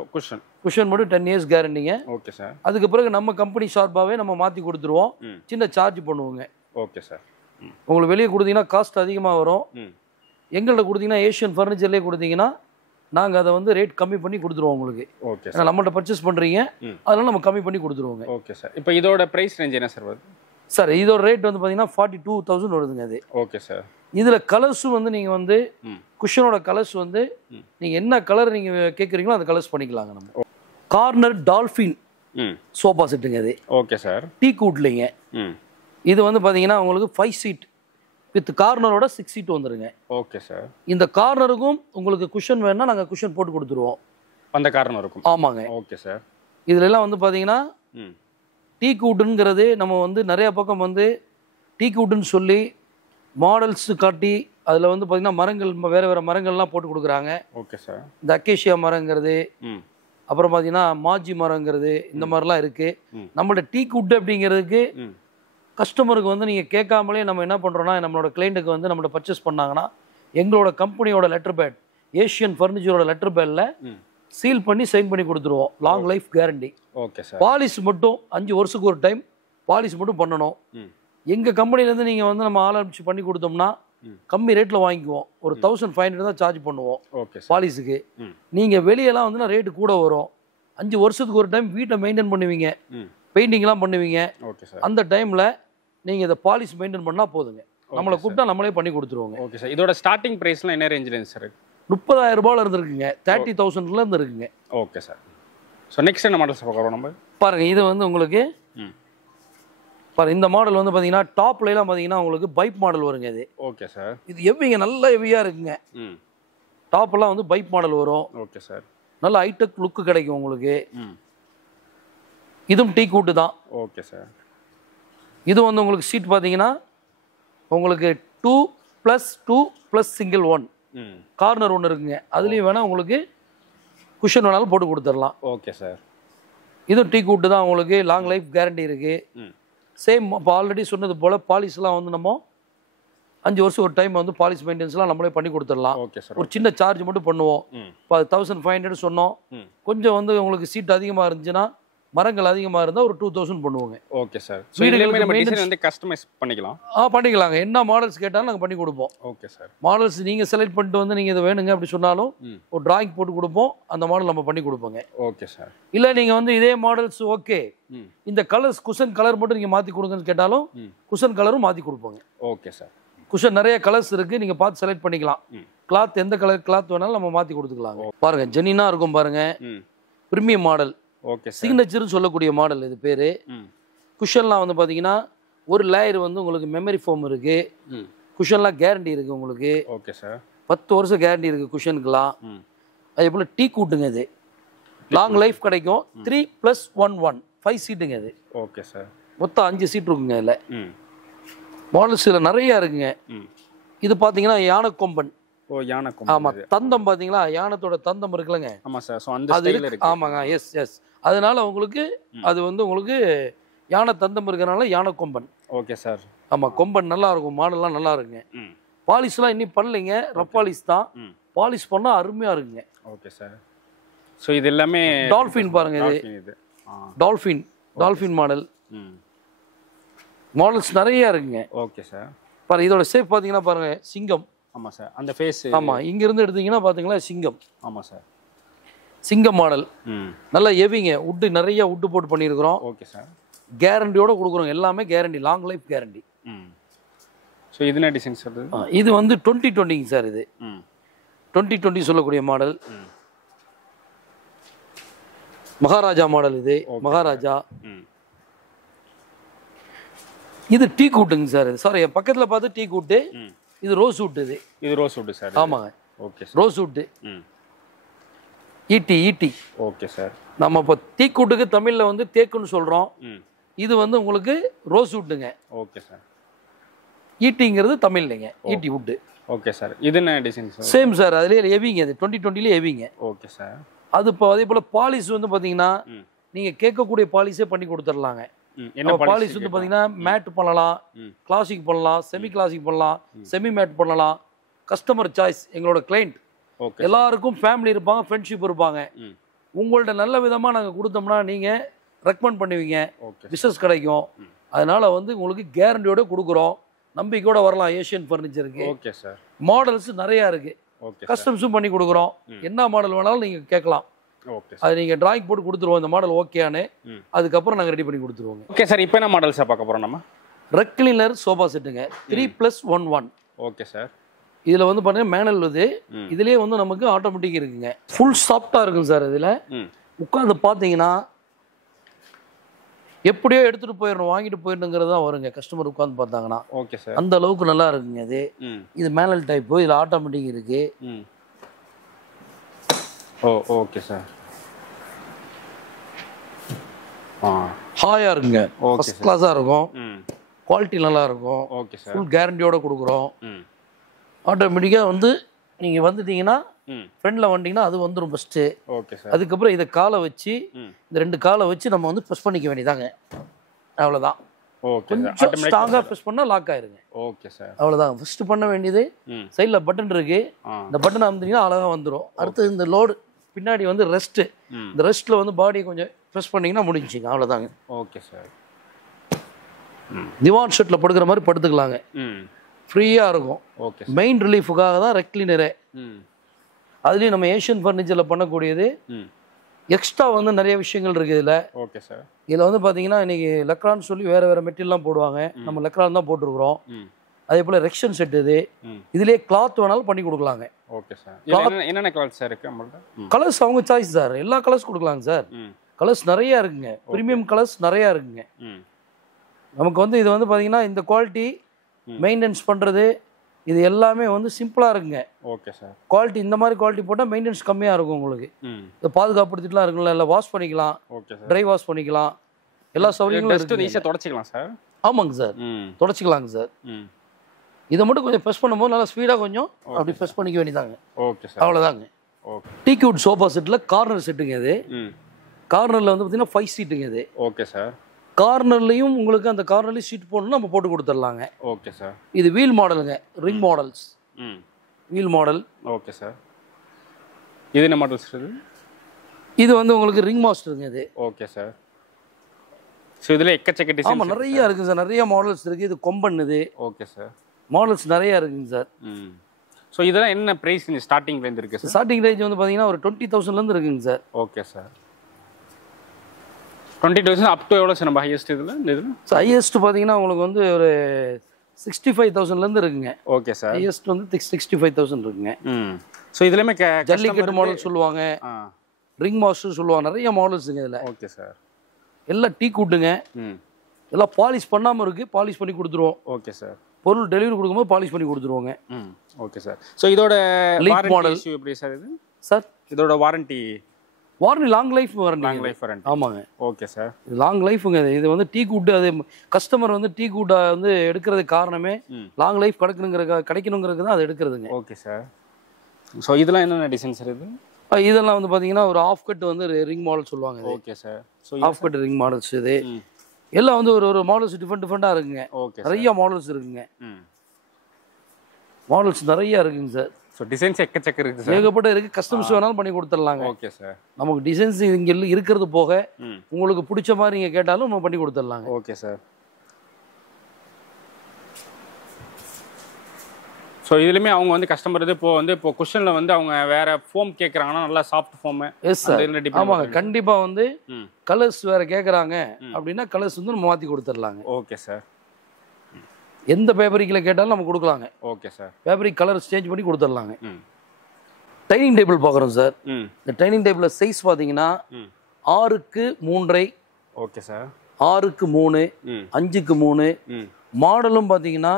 குஷன் மட்டும் 10 இயர்ஸ் கேரண்டிங்க. Okay sir. அதுக்கு பிறகு நம்ம கம்பெனி ஷார்ப்பாகவே நம்ம மாற்றி கொடுத்துருவோம். சின்ன சார்ஜ் பண்ணுவோங்க. Okay sir. உங்களுக்கு வெளியே கொடுத்தீங்கன்னா காஸ்ட் அதிகமாக வரும். எங்கள்கிட்ட கொடுத்தீங்கன்னா ஏஷியன் ஃபர்னிச்சர்லேயே கொடுத்தீங்கன்னா நாங்கள் அதை வந்து ரேட் கம்மி பண்ணி கொடுத்துருவோம் உங்களுக்கு. Okay sir. நம்மள்ட்ட பர்ச்சேஸ் பண்ணுறீங்க, அதனால நம்ம கம்மி பண்ணி கொடுத்துருவோங்க. Okay sir. இப்போ இதோட ப்ரைஸ் ரேஞ்ச் என்ன சார் வருது? சார் இதோட ரேட் வந்து பார்த்தீங்கன்னா 42,000 வருதுங்க. அது ஓகே சார். இதில் கலர்ஸும் வந்து நீங்கள் வந்து குஷனோட கலர்ஸ் வந்து நீங்கள் என்ன கலர் நீங்கள் கேட்குறீங்களோ அந்த கலர்ஸ் பண்ணிக்கலாங்க. நம்ம கார்னர் டால்ஃபின் சோஃபா செட்டுங்க. அது ஓகே சார். டீக் வுட்லைங்க. இது வந்து பார்த்தீங்கன்னா உங்களுக்கு 5 சீட் வித் கார்னரோட 6 சீட் வந்துருங்க. Okay sir. இந்த கார்னருக்கும் உங்களுக்கு குஷன் வேணும்னா நாங்கள் குஷன் போட்டு கொடுத்துருவோம். அந்த கார்னர் இருக்கும். ஆமாங்க. Okay sir. இதுல எல்லாம் வந்து பார்த்தீங்கன்னா டீக் வுட்டுங்கிறது நம்ம வந்து நிறைய பக்கம் வந்து டீக் வுட்டுன்னு சொல்லி மாடல்ஸ் காட்டி அதில் வந்து பார்த்தீங்கன்னா மரங்கள் வேறு வேறு மரங்கள்லாம் போட்டு கொடுக்குறாங்க. Okay sir. இந்த அக்கேஷியா மரங்கிறது, அப்புறம் பார்த்தீங்கன்னா மாஜி மரங்கிறது, இந்த மாதிரிலாம் இருக்குது. நம்மள்ட்ட டீக் வுட் அப்படிங்கிறதுக்கு கஸ்டமருக்கு வந்து நீங்கள் கேட்காமலே நம்ம என்ன பண்ணுறோன்னா, நம்மளோட கிளைண்ட்டுக்கு வந்து நம்மளோட பர்ச்சேஸ் பண்ணாங்கன்னா எங்களோட கம்பெனியோட லெட்டர் பேட், ஏஷியன் ஃபர்னிச்சரோட லெட்டர் பேடில் சீல் பண்ணி சைன் பண்ணி கொடுத்துருவோம். Long life guarantee. Okay sir. Polish மட்டும் 5 வருஷத்துக்கு ஒரு டைம் பாலிஷ் மட்டும் பண்ணணும். எங்கள் கம்பெனிலேருந்து நீங்கள் வந்து நம்ம ஆரம்பிச்சு பண்ணி கொடுத்தோம்னா கம்மி ரேட்டில் வாங்கிக்குவோம். ஒரு 1500 தான் சார்ஜ் பண்ணுவோம் பாலிஷுக்கு. நீங்கள் வெளியெல்லாம் வந்து ரேட்டு கூட வரும். 5 வருஷத்துக்கு ஒரு டைம் வீட்டை மெயின்டைன் பண்ணுவீங்க, பெயிண்டிங்லாம் பண்ணுவீங்க. அந்த டைமில் நீங்கள் இதை பாலிஷ் மெயின்டைன் பண்ணால் போதுங்க. நம்மளை கூப்பிட்டா நம்மளே பண்ணி கொடுத்துருவோங்க. Okay sir. இதோட ஸ்டார்டிங் ப்ரைஸ்லாம் என்ன ரேஞ்சில் சார்? 30,000 ரூபாயில இருந்துருக்குங்க. 30,000 இருந்து இருக்குங்க. Okay sir. ஸோ நெக்ஸ்ட் என்ன மாடல்ஸ் பார்க்குறோம் நம்ம? பாருங்கள், இது வந்து உங்களுக்கு பாருங்க, இந்த மாடல் வந்து பார்த்தீங்கன்னா டாப்லாம் பார்த்தீங்கன்னா உங்களுக்கு பைப் மாடல் வருங்க. இது ஓகே சார். இது ஹெவிங்க, நல்ல ஹெவியாக இருக்குங்க. டாப்லாம் வந்து பைப் மாடல் வரும். Okay sir. நல்ல ஹைடெக் லுக்கு கிடைக்கும் உங்களுக்கு. இதுவும் டீக் வுட் தான். Okay sir. இது வந்து உங்களுக்கு சீட் பார்த்தீங்கன்னா உங்களுக்கு 2+2+ சிங்கிள் 1 கார்னர் ஒன்று இருக்குங்க. அதுலேயும் வேணால் உங்களுக்கு குஷன் வேணாலும் போட்டு கொடுத்துடலாம். Okay sir. இதுவும் டீக் வுட் தான். உங்களுக்கு லாங் லைஃப் கேரண்டி இருக்குது. சேம் இப்போ ஆல்ரெடி சொன்னது போல் பாலிஷ்லாம் வந்து நம்ம 5 வருஷம் ஒரு டைம் வந்து பாலிஷ் மெயின்டெனன்ஸ்லாம் நம்மளே பண்ணி கொடுத்துடலாம். Okay sir. ஒரு சின்ன சார்ஜ் மட்டும் பண்ணுவோம். இப்போ 1500 சொன்னோம். கொஞ்சம் வந்து உங்களுக்கு சீட் அதிகமாக இருந்துச்சுன்னா, மரங்கள் அதிகமாக இருந்தால் ஒரு 2000 பண்ணுவோங்க. Okay sir. வீடுகளுக்கு நம்ம டிசைன் வந்து கஸ்டமைஸ் பண்ணிக்கலாம். பண்ணிக்கலாங்க. என்ன மாடல்ஸ் கேட்டாலும் நாங்கள் பண்ணி கொடுப்போம். Okay sir. மாடல்ஸ் நீங்கள் செலக்ட் பண்ணிட்டு வந்து நீங்கள் இதை வேணுங்க அப்படி சொன்னாலும் ஒரு டிராயிங் போட்டு கொடுப்போம். அந்த மாடல் நம்ம பண்ணி கொடுப்போங்க. Okay sir. இல்லை நீங்கள் வந்து இதே மாடல்ஸ் ஓகே, இந்த கலர்ஸ் குஷன் கலர் மட்டும் நீங்கள் மாற்றி கொடுங்கன்னு கேட்டாலும் குஷன் கலரும் மாற்றி கொடுப்போங்க. Okay sir. குஷன் நிறைய கலர்ஸ் இருக்குது, நீங்கள் பார்த்து செலக்ட் பண்ணிக்கலாம். கிளாத் எந்த கலர் கிளாத் வேணாலும் நம்ம மாற்றி கொடுத்துக்கலாங்க. பாருங்கள் ஜெனினா இருக்கும் பாருங்கள், ப்ரீமியம் மாடல். Okay sir. சிக்னேச்சர்னு சொல்லக்கூடிய மாடல் இது பேர். குஷன்லாம் வந்து பார்த்தீங்கன்னா ஒரு லேயர் வந்து உங்களுக்கு மெமரி ஃபோம் இருக்குது. குஷன்லாம் கேரண்டி இருக்குது உங்களுக்கு. Okay sir. 10 வருஷம் கேரண்டி இருக்குது குஷனுக்குலாம். அதே போல் டீ கூட்டுங்க இது, லாங் லைஃப் கிடைக்கும். 3+1 5 சீட்டுங்க இது. Okay sir. மொத்தம் 5 சீட் இருக்குங்க இதில். மாடல்ஸ் இதில் நிறையா இருக்குங்க. இது பார்த்தீங்கன்னா யானை கொம்பன். ஓ யானை கொம்பன். ஆமாம். தந்தம் பார்த்தீங்களா, யானத்தோட தந்தம் இருக்குல்லங்க. ஆமாம் சார். ஸோ அந்த ஸ்டைல் இருக்கு. ஆமாங்க. Yes yes. அதனால உங்களுக்கு அது வந்து உங்களுக்கு யானை தந்தம் இருக்கிறனால யானை கொம்பன். Okay sir. ஆமாம், கொம்பன் நல்லா இருக்கும். மாடல்லாம் நல்லா இருக்குங்க. பாலிஷ்லாம் இன்னும் பண்ணலைங்க, ரஃப் பாலிஷ் தான். பாலிஷ் பண்ணால் அருமையாக இருக்குங்க. Okay sir. ஸோ இது எல்லாமே டால்ஃபின் பாருங்க. இது டால்ஃபின் மாடல். மாடல்ஸ் நிறைய இருக்குங்க. Okay sir. பாருங்க இதோட ஷேப் பார்த்தீங்கன்னா பாருங்க சிங்கம். ஆமாம் சார். அந்த ஃபேஸ். ஆமாம், இங்கேருந்து எடுத்தீங்கன்னா பார்த்தீங்களா சிங்கம். ஆமாம் சார். சிங்கம் மாடல் நல்லா ஹெவிங்க. உட்டு நிறைய உட்டு போட்டு பண்ணியிருக்கிறோம். Okay sir. கேரண்டியோட கொடுக்குறோம். எல்லாமே guarantee, long life guarantee. So இது என்ன டிசைன் சார்? இது வந்து 2020ங்க சார். இது 2020 சொல்லக்கூடிய மாடல். மகாராஜா மாடல். இது மகாராஜா. இது டீ கூட்டுங்க சார். சாரி, என் பக்கத்தில் பார்த்து டீ கூட்டு. இது ரோஸ் வுட். இது ரோஸ் வுட் சார். ஆமாங்க. Okay sir. Rose wood. ஈட்டி. Okay sir. நம்ம இப்போ டீ கூட்டுக்கு தமிழில் வந்து தேக்குன்னு சொல்கிறோம். இது வந்து உங்களுக்கு ரோஸ் வுட்டுங்க. Okay sir. ஈட்டிங்கிறது தமிழ்லைங்க, ஈட்டி வுட்டு. Okay sir. இது என்ன டிசைன் சார்? Same sir. அதுலேயே ஹெவிங்க. இது 2020லேயே ஹெவிங்க. Okay sir. அது இப்போ அதே போல் பாலிஷ் வந்து பார்த்தீங்கன்னா நீங்கள் கேட்கக்கூடிய பாலிஷே பண்ணி கொடுத்துடலாங்க. என்ன பாலிஷ் வந்து பார்த்தீங்கன்னா மேட் பண்ணலாம், கிளாசிக் பண்ணலாம், செமி கிளாசிக் பண்ணலாம், செமி மேட் பண்ணலாம். Customer choice. எங்களோட கிளைண்ட் எல்லாருக்கும் ஃபேமிலி இருப்பாங்க, ஃப்ரெண்ட்ஷிப் இருப்பாங்க. உங்கள்ட்ட நல்ல விதமாக நாங்கள் கொடுத்தோம்னா நீங்கள் ரெக்கமெண்ட் பண்ணுவீங்க, பிஸ்னஸ் கிடைக்கும். அதனால் வந்து உங்களுக்கு கேரண்டியோட கொடுக்குறோம். நம்பிக்கையோட வரலாம் ஏஷியன் ஃபர்னிச்சருக்கு. Okay sir. மாடல்ஸ் நிறையா இருக்குது. கஸ்டம்ஸும் பண்ணி கொடுக்குறோம். என்ன மாடல் வேணாலும் நீங்கள் கேட்கலாம். அது நீங்கள் டிராயிங் போட்டு கொடுத்துருவோம் இந்த மாடல் ஓகேன்னு. அதுக்கப்புறம் நாங்கள் ரெடி பண்ணி கொடுத்துருவோங்க. Okay sir. இப்போ என்ன மாடல்ஸாக பார்க்க போகிறோம் நம்ம? ரெக்லினர் சோஃபா செட்டுங்க. 3+1. Okay sir. இதில் வந்து பார்த்தீங்கன்னா மேனுவல் இது. இதுலேயே வந்து நமக்கு ஆட்டோமேட்டிக் இருக்குங்க. ஃபுல் சாஃப்டாக இருக்கும் சார். இதில் உட்காந்து பார்த்தீங்கன்னா எப்படியோ எடுத்துகிட்டு போயிடணும், வாங்கிட்டு போயிடணுங்கிறது தான் வருங்க கஸ்டமர் உட்காந்து பார்த்தாங்கன்னா. Okay sir. அந்த அளவுக்கு நல்லா இருக்குங்க இது. இது மேனுவல் டைப்பு. இதில் ஆட்டோமேட்டிக் இருக்கு. Okay sir. ஹாயாக இருக்குங்க. ஃபர்ஸ்ட் கிளாஸாக இருக்கும். குவாலிட்டி நல்லா இருக்கும். Okay sir. ஃபுல் கேரண்டியோட கொடுக்குறோம். ஆட்டோமேட்டிக்காக வந்து நீங்கள் வந்துட்டீங்கன்னா ஃப்ரெண்டில் வந்தீங்கன்னா அது வந்துடும் ஃபஸ்ட்டு. Okay sir. அதுக்கப்புறம் இதை காலை வச்சு இந்த 2 காலை வச்சு நம்ம வந்து ப்ரெஸ் பண்ணிக்க வேண்டியதாங்க. அவ்வளோதான். கொஞ்சம் ஸ்ட்ராங்காக ப்ரெஸ் பண்ணால் லாக் ஆயிருங்க. Okay sir. அவ்வளோதான். ஃபஸ்ட்டு பண்ண வேண்டியது சைடில் பட்டன் இருக்கு. இந்த பட்டன் அமுத்திங்கன்னா அழகாக வந்துடும். அடுத்து இந்த லோடு பின்னாடி வந்து ரெஸ்ட்டு. இந்த ரெஸ்ட்டில் வந்து பாடியை கொஞ்சம் ப்ரெஸ் பண்ணிங்கன்னா முடிஞ்சுங்க. அவ்வளோதாங்க. Okay sir. திவான் ஷர்ட்டில் படுக்கிற மாதிரி படுத்துக்கலாங்க. ஃப்ரீயாக இருக்கும். ஓகே. மெயின் ரிலீஃபுக்காக தான் ரெக்லினரே. அதுலேயும் நம்ம ஏஷியன் ஃபர்னிச்சரில் பண்ணக்கூடியது. எக்ஸ்ட்ரா வந்து நிறைய விஷயங்கள் இருக்குது இதில். Okay sir. இதில் வந்து பார்த்தீங்கன்னா இன்றைக்கி லெக்ரான்னு சொல்லி வேறு மெட்டீரியல்லாம் போடுவாங்க. நம்ம லெக்ரான் தான் போட்டிருக்கிறோம். அதே போல் ரெக்ஷன் செட் இது. இதுலேயே கிளாத் வேணாலும் பண்ணி கொடுக்கலாங்க. Okay sir. என்னென்ன கலர்ஸ் சார் இருக்குது நம்மள்ட்ட? கலர்ஸ் அவங்க சாய்ஸ் சார். எல்லா கலர்ஸ் கொடுக்கலாங்க சார். கலர்ஸ் நிறையா இருக்குங்க. ப்ரீமியம் கலர்ஸ் நிறையா இருக்குங்க. நமக்கு வந்து இது வந்து பார்த்தீங்கன்னா இந்த குவாலிட்டி மெயின்டெனன்ஸ் பண்ணுறது இது எல்லாமே வந்து சிம்பிளாக இருக்குங்க. Okay sir. குவாலிட்டி இந்த மாதிரி குவாலிட்டி போட்டால் மெயின்டெனன்ஸ் கம்மியாக இருக்கும் உங்களுக்கு. இந்த பாதுகாப்புலாம் இருக்குல்ல, இல்லை வாஷ் பண்ணிக்கலாம். Okay sir. ட்ரை வாஷ் பண்ணிக்கலாம். எல்லா சௌகரியங்களும் இருக்குது. ஈஸியாக தொடச்சிக்கலாம் சார். ஆமாங்க சார். தொடச்சிக்கலாங்க சார். இதை மட்டும் கொஞ்சம் ப்ரெஸ் பண்ணும்போது நல்லா ஸ்பீடாக கொஞ்சம் அப்படி ப்ரெஸ் பண்ணிக்க வேண்டியதாங்க. Okay sir. அவ்வளோதாங்க. ஓகே. டீ வுட் சோஃபா செட்டில் கார்னர் செட்டுங்க இது. கார்னரில் வந்து பார்த்தீங்கன்னா 5 சீட்டுங்க இது. Okay sir. கார்னர்லையும் உங்களுக்கு அந்த கார்னர்லையும் சீட் போடணும், நம்ம போட்டு கொடுத்துடலாங்க. Okay sir. இது வீல் மாடலுங்க, ring models. Wheel model. Okay sir. இது என்ன மாடல்ஸ் இது? இது வந்து உங்களுக்கு ரிங் மாஸ்டருங்க இது. Okay sir. ஸோ இதில் எக்கச்சக்க டிசைன். ஆமாம், நிறையா இருக்குங்க சார், நிறைய மாடல்ஸ் இருக்குது. இது கொம்பன் இது. Okay sir. மாடல்ஸ் நிறையா இருக்குங்க சார். ஸோ இதெல்லாம் என்ன ப்ரைஸ் ஸ்டார்டிங் ரேஞ்ச் இருக்குது சார்? ஸ்டார்டிங் ரேஞ்ச் வந்து பார்த்தீங்கன்னா ஒரு 20,000லேருந்து இருக்குங்க sir. Okay sir. 20,000 up to எவ்வளோ சார் நம்ம ஹையஸ்ட் இதில்? இந்த இதில் ஹையஸ்ட் பார்த்தீங்கன்னா உங்களுக்கு வந்து ஒரு 65,000லேருந்து இருக்குங்க. Okay sir. ஹையஸ்ட் வந்து 65,000 இருக்குங்க. ஸோ இதுலேயுமே ஜல்லிக்கட்டு மாடல் சொல்லுவாங்க, ரிங் மாஸ்டர் சொல்லுவாங்க, நிறைய மாடல்ஸுங்க இதில். Okay sir. எல்லாம் டீ கூட்டுங்க. எல்லாம் பாலிஷ் பண்ணாமல் இருக்குது, பாலிஷ் பண்ணி கொடுத்துருவோம். Okay sir. பொருள் டெலிவரி கொடுக்கும்போது பாலிஷ் பண்ணி கொடுத்துருவோங்க. Okay sir. ஸோ இதோட லீக் மாடல் எப்படி சார் இது? சார் இதோட warranty long life warranty. Long life warranty. ஆமாங்க. Okay sir. லாங் லைஃபுங்க இது வந்து டீ கூட்டு. அது கஸ்டமர் வந்து டீ கூட்டை வந்து எடுக்கிறதுக்கு காரணமே லாங் லைஃப் கிடைக்கணுங்கிறது தான் அது எடுக்கிறதுங்க. Okay sir. ஸோ இதெல்லாம் என்னென்ன டிசைன் சார் இது? இதெல்லாம் வந்து பார்த்தீங்கன்னா ஒரு ஆஃப் கட் வந்து ரிங் மாடல் சொல்லுவாங்க. Okay sir. So half cut ring models இது எல்லாம் வந்து ஒரு மாடல்ஸ் டிஃப்ரெண்டாக இருக்குங்க. ஓகே. நிறைய மாடல்ஸ் இருக்குங்க. மாடல்ஸ் நிறைய இருக்குங்க சார். ஸோ டிசைன்ஸ் எக்கச்சக்க இருக்குது சார், ஏகப்பட்ட இருக்குது. கஸ்டமர்ஸ் வேணாலும் பண்ணி கொடுத்துடலாங்க. Okay sir. நமக்கு டிசைன்ஸ் இங்கே இருக்கிறது போக உங்களுக்கு பிடிச்ச மாதிரி நீங்கள் கேட்டாலும் நம்ம பண்ணி கொடுத்துடலாங்க. Okay sir. ஸோ இதுலையுமே அவங்க வந்து கஸ்டமர் இது இப்போ குஷனில் வந்து அவங்க வேற ஃபோம் கேட்குறாங்கன்னா நல்லா சாஃப்ட் ஃபோமு. Yes sir. ஆமாங்க, கண்டிப்பாக வந்து கலர்ஸ் வேற கேட்குறாங்க அப்படின்னா கலர்ஸ் வந்து நம்ம மாற்றி கொடுத்துடலாங்க. Okay sir. எந்த ஃபேப்ரிக்கில் கேட்டாலும் நம்ம கொடுக்கலாங்க. Okay sir. Fabric colour change பண்ணி கொடுத்துடலாங்க. டைனிங் டேபிள் பார்க்குறோம் சார். இந்த டைனிங் டேபிள் சைஸ் பார்த்தீங்கன்னா 6க்கு 3.5. Okay sir. 6க்கு 3, 5க்கு 3. மாடலும் பார்த்தீங்கன்னா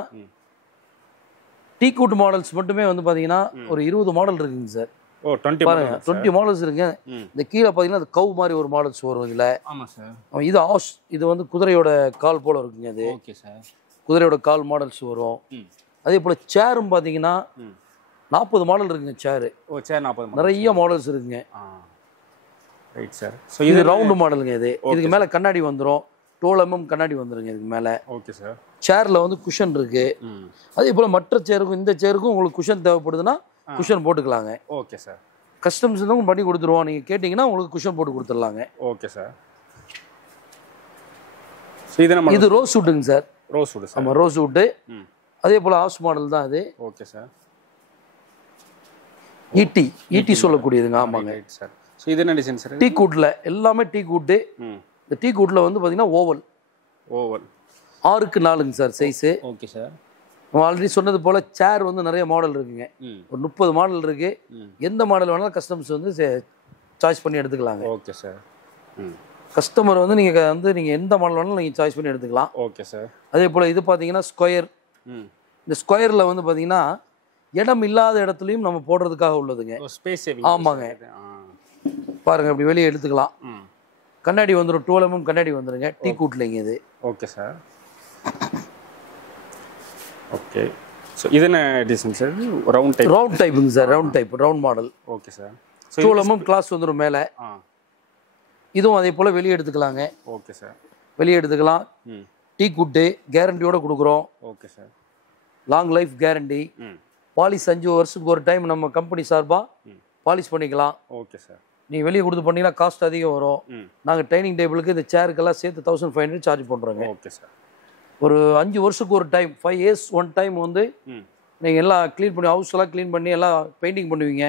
டீ கூட் மாடல்ஸ் மட்டுமே வந்து பார்த்தீங்கன்னா ஒரு 20 மாடல் இருக்குங்க சார். ஓ 20 மாடல்ஸ் இருக்குங்க. இந்த கீழே பார்த்தீங்கன்னா அது கவ் மாதிரி ஒரு மாடல்ஸ் வரும் இதில். ஆமாம் சார். இது ஆஷ், இது வந்து குதிரையோட கால் போல் இருக்குங்க. அது ஓகே சார். குதிரையோட கால் மாடல்ஸ் வரும். அதே போல் சேரும் பார்த்தீங்கன்னா 40 மாடல் இருக்குங்க சேரு. ஓ சேர் 40 நிறைய மாடல்ஸ் இருக்குங்க. Right sir. ஸோ இது ரவுண்டு மாடலுங்க. இதுக்கு மேலே கண்ணாடி வந்துடும், 12 mm கண்ணாடி வந்துருங்க இதுக்கு மேலே. Okay sir. சேரில் வந்து குஷன் இருக்கு. அதே போல் மற்ற சேருக்கும் இந்த சேருக்கும் உங்களுக்கு குஷன் தேவைப்படுதுன்னா குஷன் போட்டுக்கலாங்க. Okay sir. கஸ்டம்ஸ் தான் பண்ணி கொடுத்துருவோம். நீங்கள் கேட்டிங்கன்னா உங்களுக்கு குஷன் போட்டு கொடுத்துடலாங்க. Okay sir. இது ரோஸ் வுட்டுங்க சார். Rose wood. ஆமாம், ரோஸ் வுட்டு. அதே போல் ஹவுஸ் மாடல் தான் அது. Okay sir. ஈட்டி சொல்லக்கூடியதுங்க. ஆமாங்க சார். ஸோ இது என்ன டிசைன் சார்? டீ கூட்டில் எல்லாமே டீ கூட்டு. இந்த டீ கூட்டில் வந்து பார்த்தீங்கன்னா ஓவல் 6க்கு 4ங்க சார் சைஸு. Okay sir. நம்ம ஆல்ரெடி சொன்னது போல் சேர் வந்து நிறைய மாடல் இருக்குங்க. ஒரு 30 மாடல் இருக்கு. எந்த மாடல் வேணாலும் கஸ்டமர்ஸ் வந்து சாய்ஸ் பண்ணி எடுத்துக்கலாங்க. Okay sir. கஸ்டமர் வந்து நீங்கள் எந்த மாடல் வேணாலும் நீங்கள் சாய்ஸ் பண்ணி எடுத்துக்கலாம். Okay sir. அதே போல் இது பார்த்தீங்கன்னா ஸ்கொயர். இந்த ஸ்கொயரில் வந்து பார்த்தீங்கன்னா இடம் இல்லாத இடத்துலையும் நம்ம போடுறதுக்காக உள்ளதுங்க. Space saving. ஆமாங்க, பாருங்க அப்படி வெளியே எடுத்துக்கலாம். கண்ணாடி வந்துடும், 12 mm கண்ணாடி வந்துடுங்க. டீ கூட்லைங்க இது. Okay sir. ஓகே. ஸோ இது என்ன டிசைன் சார்? ரவுண்ட் டைப்புங்க sir. Round model. Okay sir. 12 mm glass வந்துடும் மேலே. இதுவும் அதே போல் வெளியே எடுத்துக்கலாங்க. Okay sir. வெளியே எடுத்துக்கலாம். டீ கூட்டு கேரண்டியோட கொடுக்குறோம். Okay sir. Long life guarantee. Polish 5 வருஷத்துக்கு ஒரு டைம் நம்ம கம்பெனி சார்பாக பாலிஷ் பண்ணிக்கலாம். Okay sir. நீங்கள் வெளியே கொடுத்து பண்ணிங்கன்னா காஸ்ட் அதிகம் வரும். நாங்கள் டைனிங் டேபிளுக்கு இந்த சேருக்கெல்லாம் சேர்த்து 1500 சார்ஜ் பண்ணுறோங்க. Okay sir. ஒரு 5 வருஷத்துக்கு ஒரு டைம், 5 years ஒன் டைம் வந்து நீங்கள் எல்லாம் க்ளீன் பண்ணி ஹவுஸ் எல்லாம் க்ளீன் பண்ணி எல்லாம் பெயிண்டிங் பண்ணுவீங்க.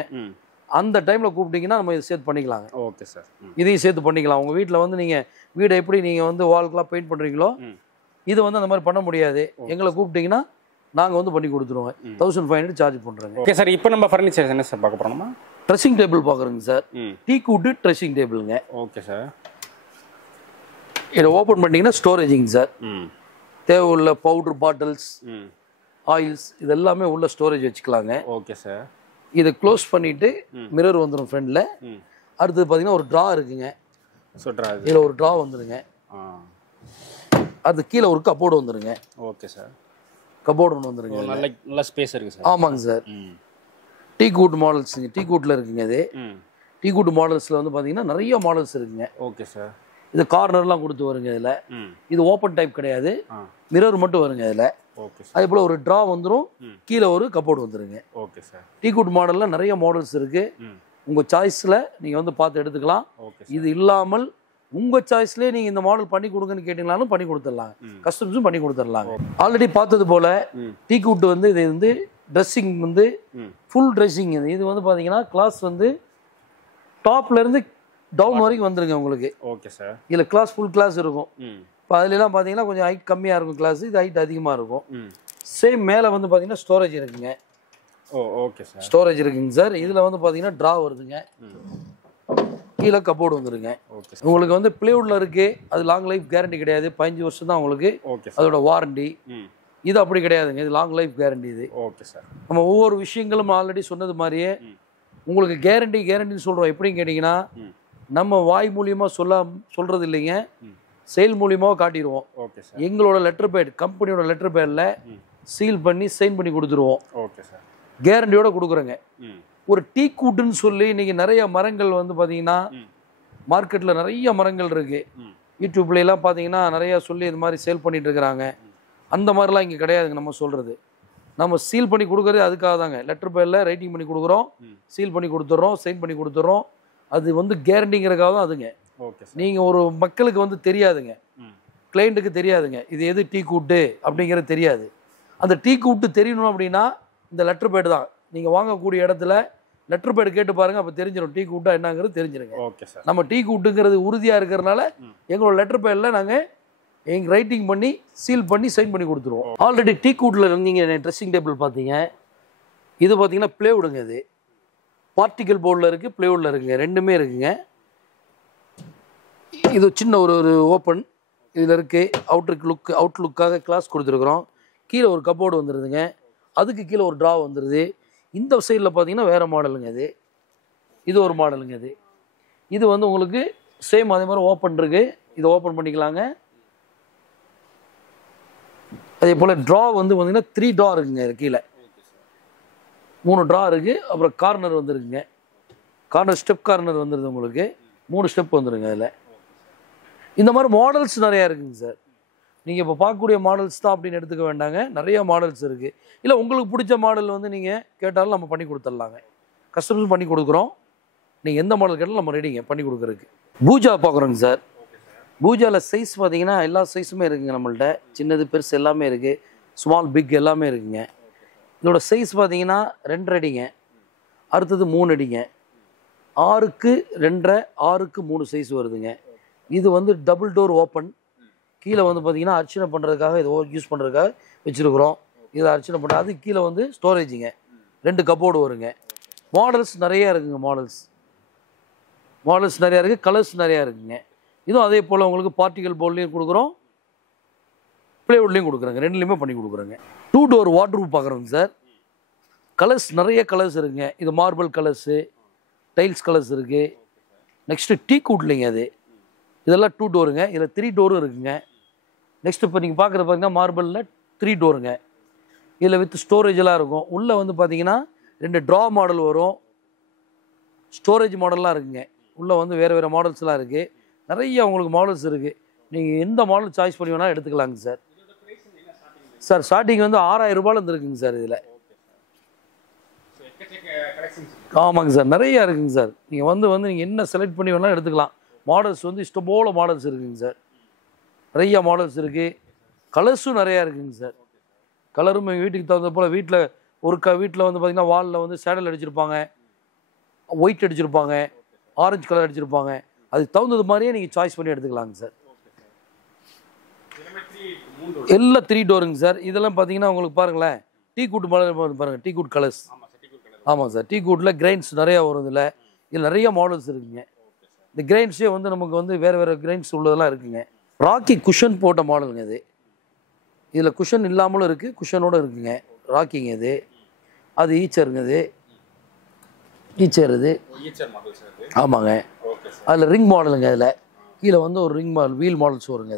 அந்த டைமில் கூப்பிட்டீங்கன்னா நம்ம இதை சேர்த்து பண்ணிக்கலாங்க. Okay sir. இதையும் சேர்த்து பண்ணிக்கலாம். உங்கள் வீட்டில் வந்து நீங்கள் வீடை எப்படி நீங்கள் வந்து வால்க்கெலாம் பெயிண்ட் பண்ணுறீங்களோ இது வந்து அந்த மாதிரி பண்ண முடியாது. எங்களை கூப்பிட்டீங்கன்னா நாங்கள் வந்து பண்ணி கொடுத்துருவோம். 1500 சார்ஜ் பண்ணுறோங்க. Okay sir. இப்போ நம்ம ஃபர்னிச்சர் என்ன சார் பார்க்க போகிறோமா? ட்ரெஸ்ஸிங் டேபிள் பார்க்குறோங்க சார். டீ கூட்டு ட்ரெஸ்ஸிங் டேபிளுங்க. Okay sir. இதை ஓப்பன் பண்ணிங்கன்னா ஸ்டோரேஜிங்க சார். தேவை உள்ள பவுடர் பாட்டில்ஸ், ஆயில்ஸ் இது எல்லாமே உள்ள ஸ்டோரேஜ் வச்சுக்கலாங்க. Okay sir. இதை க்ளோஸ் பண்ணிவிட்டு மிரர் வந்துடும் ஃப்ரண்டில். அடுத்தது பார்த்தீங்கன்னா ஒரு ட்ரா இருக்குங்க. ஸோ ட்ரா இதில் ஒரு ட்ரா வந்துடுங்க. அது கீழே ஒரு கப்போர்டு வந்துடுங்க. Okay sir. கப்போர்டு ஒன்று வந்துடுங்க. நல்ல ஸ்பேஸ் இருக்குது சார். ஆமாங்க சார். டீ கூட் மாடல்ஸுங்க. டீ கூட்டில் இருக்குங்க. அது டீ கூட் மாடல்ஸில் வந்து பார்த்தீங்கன்னா நிறைய மாடல்ஸ் இருக்குங்க. Okay sir. இது கார்னர்லாம் கொடுத்து வருங்க இதில். இது ஓப்பன் டைப் கிடையாது, மிரர் மட்டும் வருங்க இதில். அதே போல் ஒரு ட்ரா வந்துடும், கீழே ஒரு கப்போர்டு வந்துருங்க. Okay sir. டீக்குட் மாடலில் நிறைய மாடல்ஸ் இருக்குது, உங்கள் சாய்ஸில் நீங்கள் வந்து பார்த்து எடுத்துக்கலாம். இது இல்லாமல் உங்கள் சாய்ஸ்லேயே நீங்கள் இந்த மாடல் பண்ணி கொடுங்கன்னு கேட்டிங்களாலும் பண்ணி கொடுத்துடலாம், கஸ்டம்ஸும் பண்ணி கொடுத்துடலாங்க. ஆல்ரெடி பார்த்தது போல் டீக்குட் வந்து இது வந்து ட்ரெஸ்ஸிங் வந்து ஃபுல் ட்ரெஸ்ஸிங். இது வந்து பார்த்தீங்கன்னா கிளாஸ் வந்து டாப்லேருந்து டவுன் வரைக்கும் வந்துருங்க உங்களுக்கு. Okay sir. இதில் கிளாஸ் ஃபுல் கிளாஸ் இருக்கும். இப்போ அதுலலாம் பார்த்தீங்கன்னா கொஞ்சம் ஹைட் கம்மியாக இருக்கும் கிளாஸ், இது ஹைட் அதிகமாக இருக்கும். சேம் மேலே வந்து பார்த்தீங்கன்னா ஸ்டோரேஜ் இருக்குங்க. Okay sir. ஸ்டோரேஜ் இருக்குங்க சார். இதில் வந்து பார்த்தீங்கன்னா ட்ரா வருதுங்க, கீழே கப்போர்டு வந்துருங்க. உங்களுக்கு வந்து பிளேவுட்ல இருக்கு, அது லாங் லைஃப் கேரண்டி கிடையாது, 15 வருஷம் தான் உங்களுக்கு அதோட வாரண்டி. இது அப்படி கிடையாதுங்க, இது லாங் லைஃப் கேரண்டி. இது ஓகே சார். நம்ம ஒவ்வொரு விஷயங்களும் ஆல்ரெடி சொன்னது மாதிரியே உங்களுக்கு கேரண்டின்னு சொல்கிறோம். எப்படின்னு கேட்டிங்கன்னா நம்ம வாய் மூலியமாக சொல்கிறது இல்லைங்க, செயல் மூலியமாக காட்டிடுவோம். எங்களோட லெட்டர் பேட், கம்பெனியோட லெட்டர் பேடில் சீல் பண்ணி சைன் பண்ணி கொடுத்துருவோம். Okay sir. கேரண்டியோட கொடுக்குறோங்க. ஒரு டீக்குட்னு சொல்லி இன்னைக்கு நிறைய மரங்கள் வந்து பார்த்தீங்கன்னா மார்க்கெட்டில் நிறைய மரங்கள் இருக்குது. யூடியூப்லாம் பார்த்தீங்கன்னா நிறையா சொல்லி இது மாதிரி சேல் பண்ணிட்டு இருக்கிறாங்க. அந்த மாதிரிலாம் இங்கே கிடையாதுங்க. நம்ம சொல்கிறது, நம்ம சீல் பண்ணி கொடுக்குறது அதுக்காக தாங்க. லெட்டர் பேடில் ரைட்டிங் பண்ணி கொடுக்குறோம், சீல் பண்ணி கொடுத்துட்றோம், சைன் பண்ணி கொடுத்துட்றோம். அது வந்து கேரண்டிங்கிறதுக்காக தான் அதுங்க. நீங்கள் ஒரு மக்களுக்கு வந்து தெரியாதுங்க, கிளைண்ட்டுக்கு தெரியாதுங்க இது எது டீக்குட்டு அப்படிங்கிறது தெரியாது. அந்த டீக்குட்டு தெரியணும் அப்படின்னா இந்த லெட்டர் பேடு தான். நீங்கள் வாங்கக்கூடிய இடத்துல லெட்டர் பேடு கேட்டு பாருங்கள், அப்போ தெரிஞ்சிடும் டீக்குட்டா என்னங்கிறது தெரிஞ்சிருங்க. Okay sir. நம்ம டீக்குட்டுங்கிறது உறுதியாக இருக்கிறதுனால எங்களோட லெட்டர் பேடில் நாங்கள் எங்கள் ரைட்டிங் பண்ணி சீல் பண்ணி சைன் பண்ணி கொடுத்துருவோம். ஆல்ரெடி டீக்குட்டில் நீங்கள் ட்ரெஸ்ஸிங் டேபிள் பார்த்தீங்க, இது பார்த்தீங்கன்னா பிளேவுடுங்க. இது பார்ட்டிக்கல் போர்டில் இருக்குது, பிளேவுட்டில் இருக்குங்க, ரெண்டுமே இருக்குங்க. இது சின்ன ஒரு ஓப்பன் இதில் இருக்குது. அவுட்லுக்காக கிளாஸ் கொடுத்துருக்குறோம். கீழே ஒரு கப்போர்டு வந்துடுதுங்க, அதுக்கு கீழே ஒரு ட்ரா வந்துடுது. இந்த சைடில் பார்த்தீங்கன்னா வேறு மாடலுங்க. இது ஒரு மாடலுங்க. இது வந்து உங்களுக்கு சேம் அதே மாதிரி ஓப்பன் இருக்குது, இதை ஓப்பன் பண்ணிக்கலாங்க. அதே போல் ட்ரா வந்து பார்த்தீங்கன்னா 3 ட்ரா இருக்குங்க. கீழே 3 ட்ரா இருக்குது. அப்புறம் கார்னர் வந்துருக்குங்க, கார்னர் ஸ்டெப் கார்னர் வந்துடுது உங்களுக்கு, 3 ஸ்டெப் வந்துடுங்க. அதில் இந்த மாதிரி மாடல்ஸ் நிறையா இருக்குங்க சார். நீங்கள் இப்போ பார்க்கக்கூடிய மாடல்ஸ் தான் அப்படின்னு எடுத்துக்க வேண்டாங்க, நிறைய மாடல்ஸ் இருக்குது. இல்லை உங்களுக்கு பிடிச்ச மாடல் வந்து நீங்கள் கேட்டாலும் நம்ம பண்ணி கொடுத்துடலாங்க, கஸ்டமர்ஸும் பண்ணி கொடுக்குறோம். நீங்கள் எந்த மாடல் கேட்டாலும் நம்ம ரெடிங்க பண்ணி கொடுக்குறதுக்கு. பூஜா பார்க்குறோங்க சார். பூஜாவில் சைஸ் பார்த்தீங்கன்னா எல்லா சைஸுமே இருக்குங்க நம்மள்ட்ட, சின்னது பெருசு எல்லாமே இருக்குது, ஸ்மால் பிக் எல்லாமே இருக்குங்க. இதோட சைஸ் பார்த்தீங்கன்னா 2 அடிங்க, அடுத்தது 3 அடிங்க, 6க்கு 2.5, 6க்கு 3 சைஸ் வருதுங்க. இது வந்து டபுள் டோர் ஓப்பன். கீழே வந்து பார்த்தீங்கன்னா அர்ச்சனை பண்ணுறதுக்காக இதை யூஸ் பண்ணுறதுக்காக வச்சுருக்குறோம். இதை அர்ச்சனை பண்ணுற அது கீழே வந்து ஸ்டோரேஜுங்க, 2 கப்போர்டு வருங்க. மாடல்ஸ் நிறையா இருக்குங்க, மாடல்ஸ் நிறையா இருக்குது, கலர்ஸ் நிறையா இருக்குங்க. இதுவும் அதே போல் உங்களுக்கு பார்ட்டிகல் போர்ட்லேயும் கொடுக்குறோம், பிளேவுட்லேயும் கொடுக்குறோங்க, ரெண்டுலேயுமே பண்ணி கொடுக்குறோங்க. 2 டோர் வாட்ரூப் பார்க்குறோங்க சார். கலர்ஸ் நிறைய கலர்ஸ் இருக்குங்க. இது மார்பிள் கலர்ஸு, டைல்ஸ் கலர்ஸ் இருக்குது. நெக்ஸ்ட்டு டீக்குட்லிங்க. இதெல்லாம் 2 டோருங்க. இதில் 3 டோரும் இருக்குங்க. நெக்ஸ்ட் இப்போ நீங்கள் பார்க்குறது பார்த்தீங்கன்னா மார்பிளில் 3 டோருங்க. இதில் வித் ஸ்டோரேஜெலாம் இருக்கும். உள்ளே வந்து பார்த்தீங்கன்னா 2 ட்ரா மாடல் வரும், ஸ்டோரேஜ் மாடல்லாம் இருக்குங்க. உள்ளே வந்து வேறு மாடல்ஸ்லாம் இருக்குது, நிறைய உங்களுக்கு மாடல்ஸ் இருக்குது. நீங்கள் எந்த மாடல் சாய்ஸ் பண்ணி வேணாலும் எடுத்துக்கலாங்க சார். சார் ஸ்டார்டிங் வந்து 6000 ரூபாயிலேருந்து இருக்குங்க சார். இதில் ஆமாங்க சார், நிறையா இருக்குங்க சார். நீங்கள் வந்து நீங்கள் என்ன செலக்ட் பண்ணி வேணாலும் எடுத்துக்கலாம். மாடல்ஸ் வந்து இஷ்டம் போல் மாடல்ஸ் இருக்குங்க சார், நிறைய மாடல்ஸ் இருக்குது. கலர்ஸும் நிறையா இருக்குங்க சார். கலரும் எங்கள் வீட்டுக்கு தகுந்த போல் வீட்டில் வீட்டில் வந்து பார்த்திங்கன்னா வாலில் வந்து சேடல் அடிச்சிருப்பாங்க, ஒயிட் அடிச்சிருப்பாங்க, ஆரஞ்சு கலர் அடிச்சிருப்பாங்க. அதுக்கு தகுந்தது மாதிரியே நீங்கள் சாய்ஸ் பண்ணி எடுத்துக்கலாங்க சார். எல்லாம் 3 டோருங்க சார். இதெல்லாம் பார்த்தீங்கன்னா உங்களுக்கு பாருங்களேன், டீக்குட் மாடல் பாருங்கள், டீக்குட் கலர்ஸ். ஆமாம் சார், டீக்குட்டில் கிரைன்ஸ் நிறையா வரும். இதில் நிறைய மாடல்ஸ் இருக்குங்க. இந்த கிரைன்ஸே வந்து நமக்கு வந்து வேறு கிரைன்ஸ் உள்ளதெல்லாம் இருக்குங்க. ராக்கி குஷன் போட்ட மாடலுங்க. இதில் குஷன் இல்லாமலும் இருக்குது, குஷனோடு இருக்குங்க. ராக்கிங்க. அது ஈச்சருங்க. ஈச்சர். ஆமாங்க. அதில் ரிங் மாடலுங்க. அதில் கீழே வந்து ஒரு ரிங் மாடல் வீல் மாடல்ஸ் வருங்க.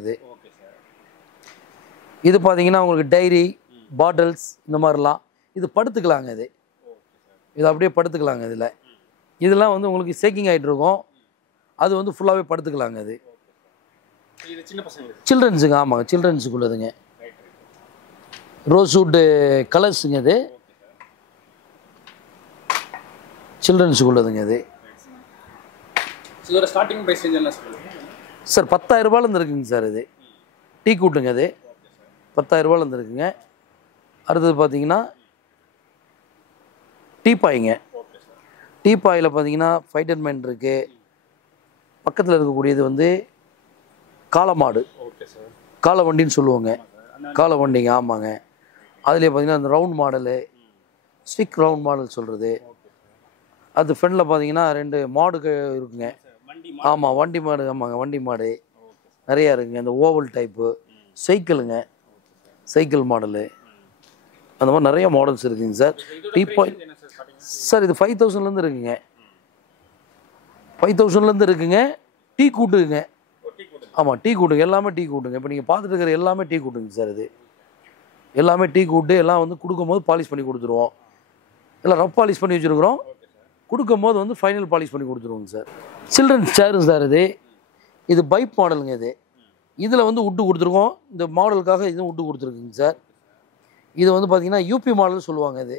இது பார்த்தீங்கன்னா உங்களுக்கு டைரி, பாட்டில்ஸ் இந்த மாதிரிலாம் இது படுத்துக்கலாங்க. இது அப்படியே படுத்துக்கலாங்க. இதெல்லாம் வந்து உங்களுக்கு சேக்கிங் ஆகிட்டு இருக்கும், அது வந்து ஃபுல்லாகவே படுத்துக்கலாங்க. இது சின்ன பசங்களுக்கு சில்ட்ரன்ஸுங்க. ஆமாங்க, சில்ட்ரன்ஸுக்குள்ளதுங்க. ரோஸ்வுட்டு கலர்ஸுங்க இது. சில்ட்ரன்ஸுக்குள்ளதுங்க இது. இதோட ஸ்டார்டிங் ப்ரைஸ் என்ன சொல்லுங்கள் சார்? 10,000 ரூபாயிலேருந்து இருக்குங்க சார். இது டீ கூட்டுங்க. இது 10,000 ரூபாயிலேருந்து இருக்குங்க. அடுத்தது பார்த்தீங்கன்னா டீப்பாய்ங்க. டீப்பாயில் பார்த்தீங்கன்னா ஃபைட்டர்மேன் இருக்குது. பக்கத்தில் இருக்கக்கூடியது வந்து காளமாடு, காளை வண்டின்னு சொல்லுவாங்க. காளை வண்டிங்க. ஆமாங்க. அதுலேயே பார்த்தீங்கன்னா அந்த round model, stick round model சொல்கிறது. அது ஃப்ரெண்டில் பார்த்தீங்கன்னா 2 மாடு இருக்குங்க. ஆமாம், வண்டி மாடு. ஆமாங்க, வண்டி மாடு நிறையா இருக்குங்க. இந்த ஓவல் டைப்பு சைக்கிளுங்க, சைக்கிள் மாடலு, அந்த மாதிரி நிறைய மாடல்ஸ் இருக்குங்க சார். டீப்பாய் சார் இது 5,000லேருந்து இருக்குங்க. 5,000லேருந்து இருக்குங்க. டீ கூட்டுங்க. ஆமாம், டீ கூட்டுங்க. எல்லாமே டீ கூட்டுங்க. இப்போ நீங்கள் பார்த்துட்டு இருக்கிற எல்லாமே டீ கூட்டுங்க சார். இது எல்லாமே டீ கூட்டு. எல்லாம் வந்து கொடுக்கும்போது பாலிஷ் பண்ணி கொடுத்துருவோம். எல்லாம் ரஃப் பாலிஷ் பண்ணி வச்சுருக்குறோம். கொடுக்கும்போது வந்து ஃபைனல் பாலிஷ் பண்ணி கொடுத்துருவோங்க சார். சில்ட்ரன்ஸ் சேரு சார். இது பைப் மாடலுங்க. இதில் வந்து உட்டு கொடுத்துருக்கோம். இந்த மாடலுக்காக இதுவும் உட்டு கொடுத்துருக்குங்க சார். இது வந்து பார்த்திங்கன்னா யூபி மாடல் சொல்லுவாங்க. இது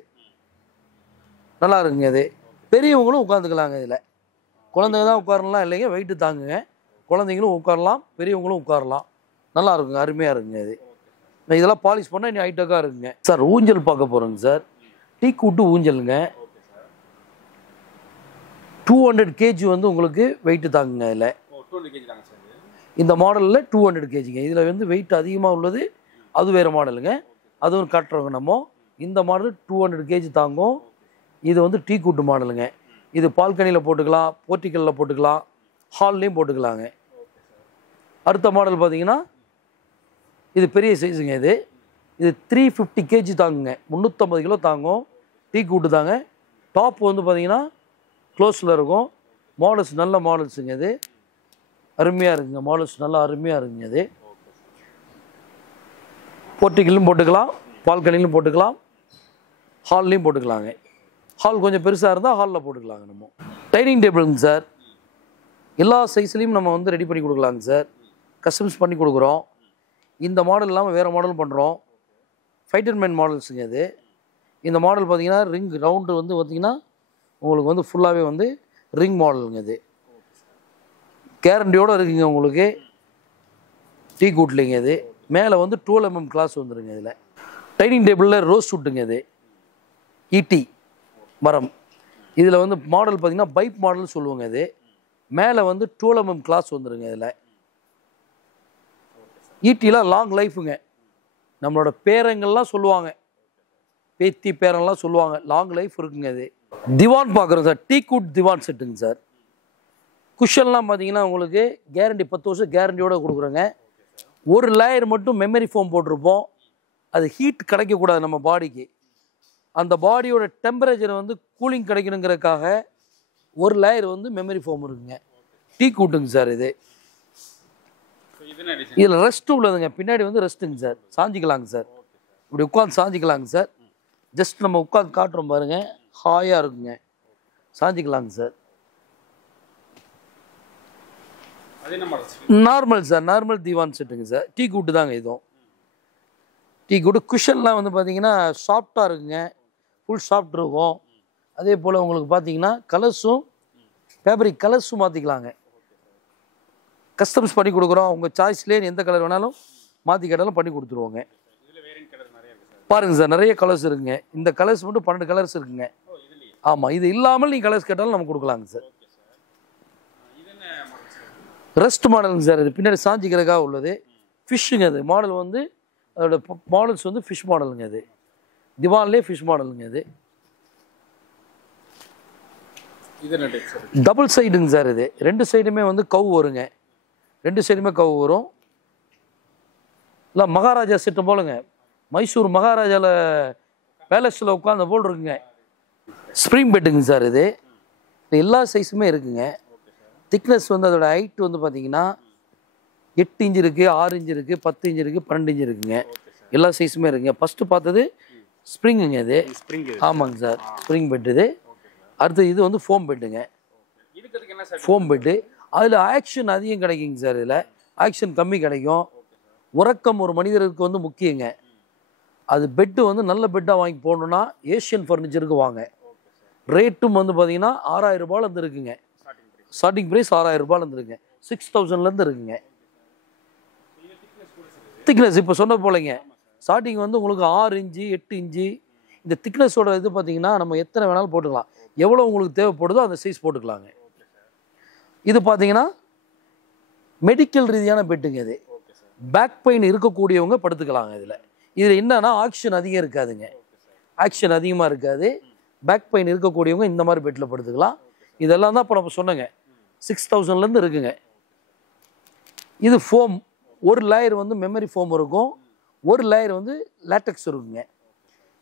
நல்லா இருக்குங்க. இது பெரியவங்களும் உட்காந்துக்கலாங்க. இதில் குழந்தைங்க தான் உட்காரலாம் இல்லைங்க, வெயிட்டு தாங்குங்க. குழந்தைங்களும் உட்காரலாம், பெரியவங்களும் உட்காரலாம். நல்லா இருக்குங்க, அருமையாக இருக்குங்க. இது இதெல்லாம் பாலிஷ் பண்ணால் இன்னும் ஹைட்டக்காக இருக்குங்க சார். ஊஞ்சல் பார்க்க போகிறோங்க சார். டீ கூட்டு ஊஞ்சலுங்க. 200 kg வந்து உங்களுக்கு வெயிட்டு தாங்குங்க. இதில் இந்த மாடலில் 200 kgங்க. இதில் வந்து வெயிட் அதிகமாக உள்ளது அது வேறு மாடலுங்க. அதுவும் காட்டுறவங்க நம்ம. இந்த மாடல் 200 kg தாங்கும். இது வந்து டீ கூட்டு மாடலுங்க. இது பால்கனியில் போட்டுக்கலாம், போர்ட்டிக்கலில் போட்டுக்கலாம், ஹால்லையும் போட்டுக்கலாங்க. அடுத்த மாடல் பார்த்தீங்கன்னா இது பெரிய சைஸுங்க. இது 350 kg தாங்குங்க. 350 கிலோ தாங்கும். டீ கூட்டு தாங்க. டாப் வந்து பார்த்தீங்கன்னா க்ளோஸில் இருக்கும். மாடல்ஸ் நல்ல மாடல்ஸுங்க. இது அருமையாக இருக்குங்க. மாடல்ஸ் நல்லா அருமையாக இருக்குங்க. இது போர்ட்டிக்கலும் போட்டுக்கலாம், பால்கனிலும் போட்டுக்கலாம், ஹால்லையும் போட்டுக்கலாங்க. ஹால் கொஞ்சம் பெருசாக இருந்தால் ஹாலில் போட்டுக்கலாங்க. நம்ம டைனிங் டேபிளுங்க சார். எல்லா சைஸ்லேயும் நம்ம வந்து ரெடி பண்ணி கொடுக்கலாங்க சார். கஸ்டமைஸ் பண்ணி கொடுக்குறோம். இந்த மாடல் இல்லாமல் வேறு மாடல் பண்ணுறோம். ஃபைட்டர்மேன் மாடல்ஸுங்க. இந்த மாடல் பார்த்திங்கன்னா ரிங் ரவுண்டு வந்து பார்த்திங்கன்னா உங்களுக்கு வந்து ஃபுல்லாகவே வந்து ரிங் மாடலுங்க. இது கேரண்டியோடு இருக்குங்க உங்களுக்கு. டீ கூட்லிங்க. இது மேலே வந்து 12 mm கிளாஸ் வந்துடுங்க. இதில் டைனிங் டேபிளில் ரோஸ் வுட்டுங்க. இது ஈட்டி மரம். இதில் வந்து மாடல் பார்த்திங்கன்னா பைப் மாடல் சொல்லுவாங்க. இது மேலே வந்து 12 mm கிளாஸ் வந்துடுங்க. இதில் ஈட்டிலாம் லாங் லைஃபுங்க. நம்மளோட பேரங்கள்லாம் சொல்லுவாங்க, பேத்தி பேரெல்லாம் சொல்லுவாங்க, லாங் லைஃப் இருக்குங்க. இது திவான் பார்க்குறோம் சார். டீ கூட் திவான் செட்டுங்க சார். குஷன்லாம் பார்த்தீங்கன்னா உங்களுக்கு கேரண்டி 10 வருஷம் கேரண்டியோடு கொடுக்குறோங்க. ஒரு லேயர் மட்டும் மெமரி ஃபோம் போட்டிருப்போம். அது ஹீட் கிடைக்கக்கூடாது நம்ம பாடிக்கு. அந்த பாடியோட டெம்பரேச்சர் வந்து கூலிங் கிடைக்கணுங்கிறதுக்காக ஒரு லேயர் வந்து மெமரி ஃபோம் இருக்குங்க. டீ கூட்டுங்க சார். இதில் ரெஸ்ட்டு உள்ளதுங்க. பின்னாடி வந்து ரெஸ்ட்டுங்க சார். சாஞ்சிக்கலாங்க சார். இப்படி உட்காந்து சாஞ்சிக்கலாங்க சார். ஜஸ்ட் நம்ம உட்காந்து காட்டுறோம் பாருங்கள், ஹாயாக இருக்குங்க. சாஞ்சிக்கலாங்க சார். Normal sir. நார்மல் தீவான் செட்டுங்க சார். டீ கூட்டு தாங்க. இதுவும் டீ கூட்டு. குஷன்லாம் வந்து பார்த்தீங்கன்னா சாஃப்டாக இருக்குங்க. ஃபுல் சாஃப்ட் இருக்கும். அதே போல் உங்களுக்கு பார்த்தீங்கன்னா கலர்ஸும் ஃபேப்ரிக் கலர்ஸும் மாற்றிக்கலாங்க. கஸ்டமைஸ் பண்ணி கொடுக்குறோம். உங்கள் சாய்ஸ்லேயே எந்த கலர் வேணாலும் மாற்றி கேட்டாலும் பண்ணி கொடுத்துருவோங்க. பாருங்கள் சார், நிறைய கலர்ஸ் இருக்குங்க. இந்த கலர்ஸ் மட்டும் 12 கலர்ஸ் இருக்குங்க. ஆமாம், இது இல்லாமல் நீங்கள் கலர்ஸ் கேட்டாலும் நம்ம கொடுக்கலாங்க சார். ரெஸ்ட் மாடலுங்க சார். இது பின்னாடி சாஞ்சிக்கிறதுக்காக உள்ளது. ஃபிஷ்ஷுங்க. அது மாடல் வந்து அதோட மாடல்ஸ் வந்து ஃபிஷ் மாடலுங்க. இது திவான்லேயே ஃபிஷ் மாடலுங்க. இது டபுள் சைடுங்க சார். இது 2 சைடுமே வந்து கவ் வருங்க. 2 சைடுமே கவ் வரும். இல்லை மகாராஜா செட்டு போலுங்க. மைசூர் மகாராஜாவில் பேலஸில் உட்காந்த போல் இருக்குங்க. ஸ்ப்ரிங் பெட்டுங்க சார். இது எல்லா சைஸுமே இருக்குங்க. திக்னஸ் வந்து அதோட ஹைட் வந்து பார்த்தீங்கன்னா 8 இன்ச் இருக்குது, 6 இன்ச் இருக்குது, 10 இன்ச் இருக்குது, 12 இன்ச் இருக்குங்க. எல்லா சைஸுமே இருக்குங்க. ஃபஸ்ட்டு பார்த்தது ஸ்ப்ரிங்குங்க. இது ஆமாங்க சார், ஸ்ப்ரிங் பெட். இது அடுத்து இது வந்து ஃபோம் பெட்டுங்க. ஃபோம் பெட்டு அதில் ஆக்ஷன் அதிகம் கிடைக்குங்க சார். இதில் ஆக்ஷன் கம்மி கிடைக்கும். உறக்கம் ஒரு மனிதருக்கு வந்து முக்கியங்க. அது பெட்டு வந்து நல்ல பெட்டாக வாங்கி போடணுன்னா ஏஷியன் ஃபர்னிச்சருக்கு வாங்க. ரேட்டும் வந்து பார்த்தீங்கன்னா 6000 ரூபாயிலேருந்து இருக்குங்க. ஸ்டார்டிங் ப்ரைஸ் 6000 ரூபாயிலேருந்து இருக்குங்க. 6000லேருந்து இருக்குங்க. திக்னஸ் இப்போ சொன்ன போலங்க, ஸ்டார்டிங் வந்து உங்களுக்கு 6 இன்ச்சு 8 இன்ச்சு. இந்த திக்னஸோட இது பார்த்தீங்கன்னா நம்ம எத்தனை வேணாலும் போட்டுக்கலாம். எவ்வளோ உங்களுக்கு தேவைப்படுதோ அந்த சைஸ் போட்டுக்கலாங்க. இது பார்த்தீங்கன்னா மெடிக்கல் ரீதியான பெட்டுங்க. இது பேக் பெயின் இருக்கக்கூடியவங்க படுத்துக்கலாங்க. இதில் என்னன்னா ஆக்ஷன் அதிகம் இருக்காதுங்க. ஆக்ஷன் அதிகமாக இருக்காது. பேக் பெயின் இருக்கக்கூடியவங்க இந்த மாதிரி பெட்டில் படுத்துக்கலாம். இதெல்லாம் தான் இப்போ நம்ம சொன்னங்க 6000லேருந்து இருக்குங்க. இது ஃபோம், ஒரு லேயர் வந்து மெமரி ஃபோம் இருக்கும், ஒரு லேயர் வந்து லேட்டெக்ஸ் இருக்குங்க.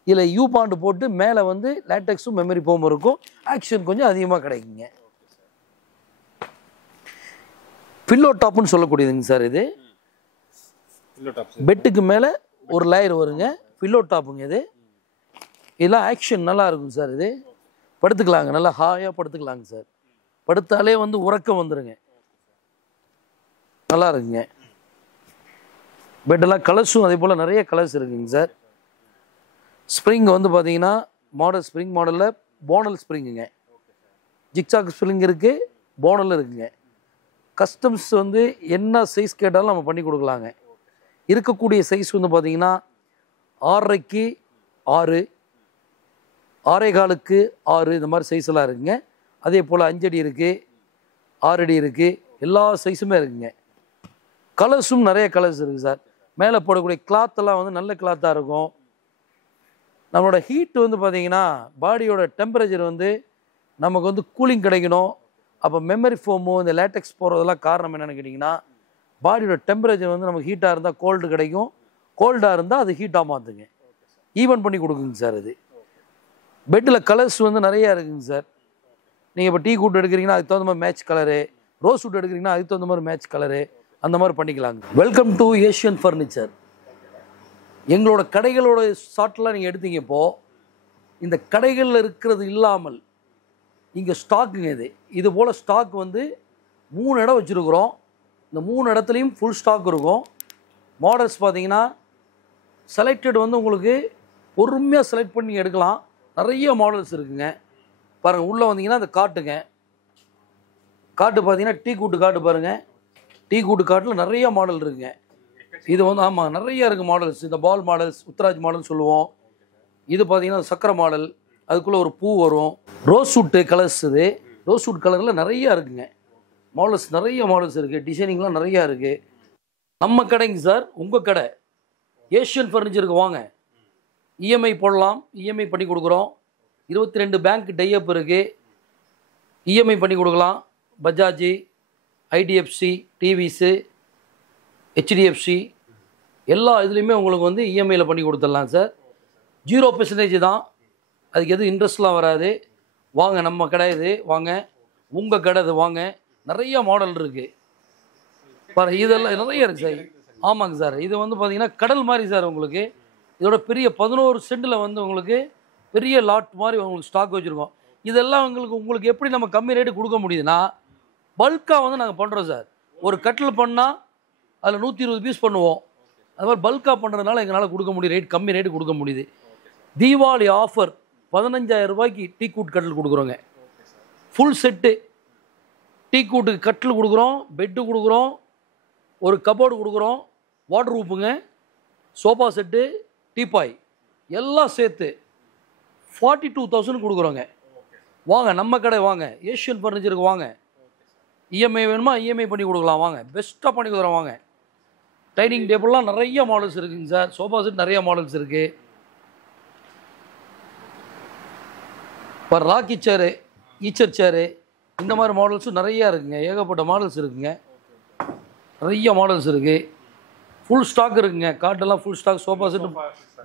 இதில் யூ பாண்டு போட்டு மேலே வந்து லேட்டெக்ஸும் மெமரி ஃபோம் இருக்கும். ஆக்ஷன் கொஞ்சம் அதிகமாக கிடைக்குங்க. பில்லோ டாப்னு சொல்லக்கூடியதுங்க சார். இது பெட்டுக்கு மேலே ஒரு லேயர் வருங்க, பில்லோ டாப்புங்க. இதெல்லாம் ஆக்ஷன் நல்லா இருக்கும் சார். இது படுத்துக்கலாங்க, நல்லா ஹாயாக படுத்துக்கலாங்க சார். படுத்தாலே வந்து உறக்கம் வந்துடுங்க, நல்லா இருக்குங்க. பெட்டெல்லாம் கலர்ஸும் அதே போல் நிறைய கலர்ஸ் இருக்குங்க சார். ஸ்ப்ரிங் வந்து பார்த்தீங்கன்னா மாடல் ஸ்ப்ரிங் மாடலில் போனல் ஸ்ப்ரிங்குங்க. ஜிக்சாக் ஸ்ப்ரிங் இருக்குது, போனல் இருக்குங்க. கஸ்டம்ஸ் வந்து என்ன சைஸ் கேட்டாலும் நம்ம பண்ணி கொடுக்கலாங்க. இருக்கக்கூடிய சைஸ் வந்து பார்த்தீங்கன்னா 6.5க்கு 6, 6.25க்கு 6, இந்த மாதிரி சைஸெல்லாம் இருக்குங்க. அதே போல் 5 அடி இருக்குது, 6 அடி இருக்குது, எல்லா சைஸுமே இருக்குங்க. கலர்ஸும் நிறைய கலர்ஸ் இருக்குது சார். மேலே போடக்கூடிய கிளாத்தெல்லாம் வந்து நல்ல கிளாத்தாக இருக்கும். நம்மளோட ஹீட் வந்து பார்த்திங்கன்னா பாடியோட டெம்பரேச்சர் வந்து நமக்கு வந்து கூலிங் கிடைக்கணும். அப்போ மெமரி ஃபோமோ இந்த லேட்டெக்ஸ் போகிறதெல்லாம் காரணம் என்னென்னு கேட்டிங்கன்னா, பாடியோட டெம்பரேச்சர் வந்து நமக்கு ஹீட்டாக இருந்தால் கோல்டு கிடைக்கும், கோல்டாக இருந்தால் அது ஹீட்டாக மாற்றுங்க, ஈவன் பண்ணி கொடுக்குங்க சார். இது பெட்டில் கலர்ஸ் வந்து நிறையா இருக்குங்க சார். நீங்கள் இப்போ டீ கூட்டு எடுக்கிறீங்கன்னா அதுக்கு தகுந்த மாதிரி மேட்ச் கலரு, ரோஸ் வுட் எடுக்கிறீங்கன்னா அதுக்கு தகுந்த மாதிரி மேட்ச் கலரு, அந்த மாதிரி பண்ணிக்கலாங்க. Welcome to Asian furniture. எங்களோட கடைகளோட ஷார்ட்லாம் நீங்கள் எடுத்தீங்க. இப்போது இந்த கடைகளில் இருக்கிறது இல்லாமல் இங்கே ஸ்டாக்குங்க. இது போல் ஸ்டாக் வந்து 3 இடம் வச்சுருக்குறோம். இந்த 3 இடத்துலையும் ஃபுல் ஸ்டாக் இருக்கும். மாடல்ஸ் பார்த்தீங்கன்னா செலக்டட் வந்து உங்களுக்கு பொறுமையாக செலக்ட் பண்ணி எடுக்கலாம். நிறைய மாடல்ஸ் இருக்குங்க. பாருங்கள், உள்ளே வந்தீங்கன்னா அந்த காட்டுங்க, காட்டு பார்த்தீங்கன்னா டீ கூட்டு காட்டு பாருங்கள். டீ கூட்டு காட்டில் நிறைய மாடல் இருக்குங்க. இது வந்து ஆமாம் நிறைய இருக்குது மாடல்ஸ். இந்த பால் மாடல்ஸ், உத்தராஜ் மாடல் சொல்லுவோம். இது பார்த்தீங்கன்னா சக்கரை மாடல், அதுக்குள்ளே ஒரு பூ வரும். ரோஸ் வுட்டு கலர்ஸ், இது ரோஸ் வுட் கலரில் நிறையா இருக்குங்க. மாடல்ஸ் நிறைய மாடல்ஸ் இருக்குது, டிசைனிங்லாம் நிறையா இருக்குது. நம்ம கடைங்க சார், உங்கள் கடை ஏஷியன் ஃபர்னிச்சருக்கு வாங்க. இஎம்ஐ போடலாம், இஎம்ஐ பண்ணி கொடுக்குறோம். 22 பேங்க் டைஅப் இருக்குது, இஎம்ஐ பண்ணி கொடுக்கலாம். பஜாஜ், ஐடிஎஃப்சி, டிவிஸு, ஹெச்டிஎஃப்சி எல்லா இதுலேயுமே உங்களுக்கு வந்து இஎம்ஐயில் பண்ணி கொடுத்துடலாம் சார். 0% தான், அதுக்கு எதுவும் இன்ட்ரெஸ்ட்லாம் வராது. வாங்க, நம்ம கடை இது, வாங்க உங்கள் கடை இது, வாங்க. நிறைய மாடல் இருக்குது பாரு, இதெல்லாம் நிறைய இருக்குது சார். ஆமாங்க சார், இது வந்து பார்த்தீங்கன்னா கடல் மாதிரி சார். உங்களுக்கு இதோட பெரிய 11 சென்டில் வந்து உங்களுக்கு பெரிய லாட் மாதிரி உங்களுக்கு ஸ்டாக் வச்சுருக்கோம். இதெல்லாம் உங்களுக்கு எப்படி நம்ம கம்மி ரேட்டு கொடுக்க முடியுதுன்னா, பல்காக வந்து நாங்கள் பண்ணுறோம் சார். ஒரு கட்டில் பண்ணால் அதில் 120 பீஸ் பண்ணுவோம். அது மாதிரி பல்காக பண்ணுறதுனால எங்களால் கொடுக்க முடியும், ரேட் கம்மி ரேட்டு கொடுக்க முடியுது. தீபாவளி ஆஃபர் 15000 ரூபாய்க்கு டீ கூட் கட்டில் கொடுக்குறோங்க. ஃபுல் செட்டு டீ கூட்டுக்கு கட்டில் கொடுக்குறோம், பெட்டு கொடுக்குறோம், ஒரு கபோர்டு கொடுக்குறோம், வாட்டர் ரூப்புங்க, சோஃபா செட்டு, டீபாய் எல்லாம் சேர்த்து 42000 கொடுக்குறோங்க. வாங்க, நம்ம கடை வாங்க, ஏஷியன் ஃபர்னிச்சருக்கு வாங்க. இஎம்ஐ வேணுமா இஎம்ஐ பண்ணி கொடுக்கலாம், வாங்க பெஸ்ட்டாக பண்ணி கொடுக்குறோம். வாங்க. டைனிங் டேபிள்லாம் நிறைய மாடல்ஸ் இருக்குங்க சார். சோஃபா செட் நிறைய மாடல்ஸ் இருக்குது. இப்போ ராக்கி சேரு, ஈச்சர் சேரு, இந்த மாதிரி மாடல்ஸும் நிறையா இருக்குங்க. ஏகப்பட்ட மாடல்ஸ் இருக்குங்க, நிறைய மாடல்ஸ் இருக்குது. ஃபுல் ஸ்டாக் இருக்குங்க, காட்டெல்லாம் ஃபுல் ஸ்டாக். சோஃபா செட்டு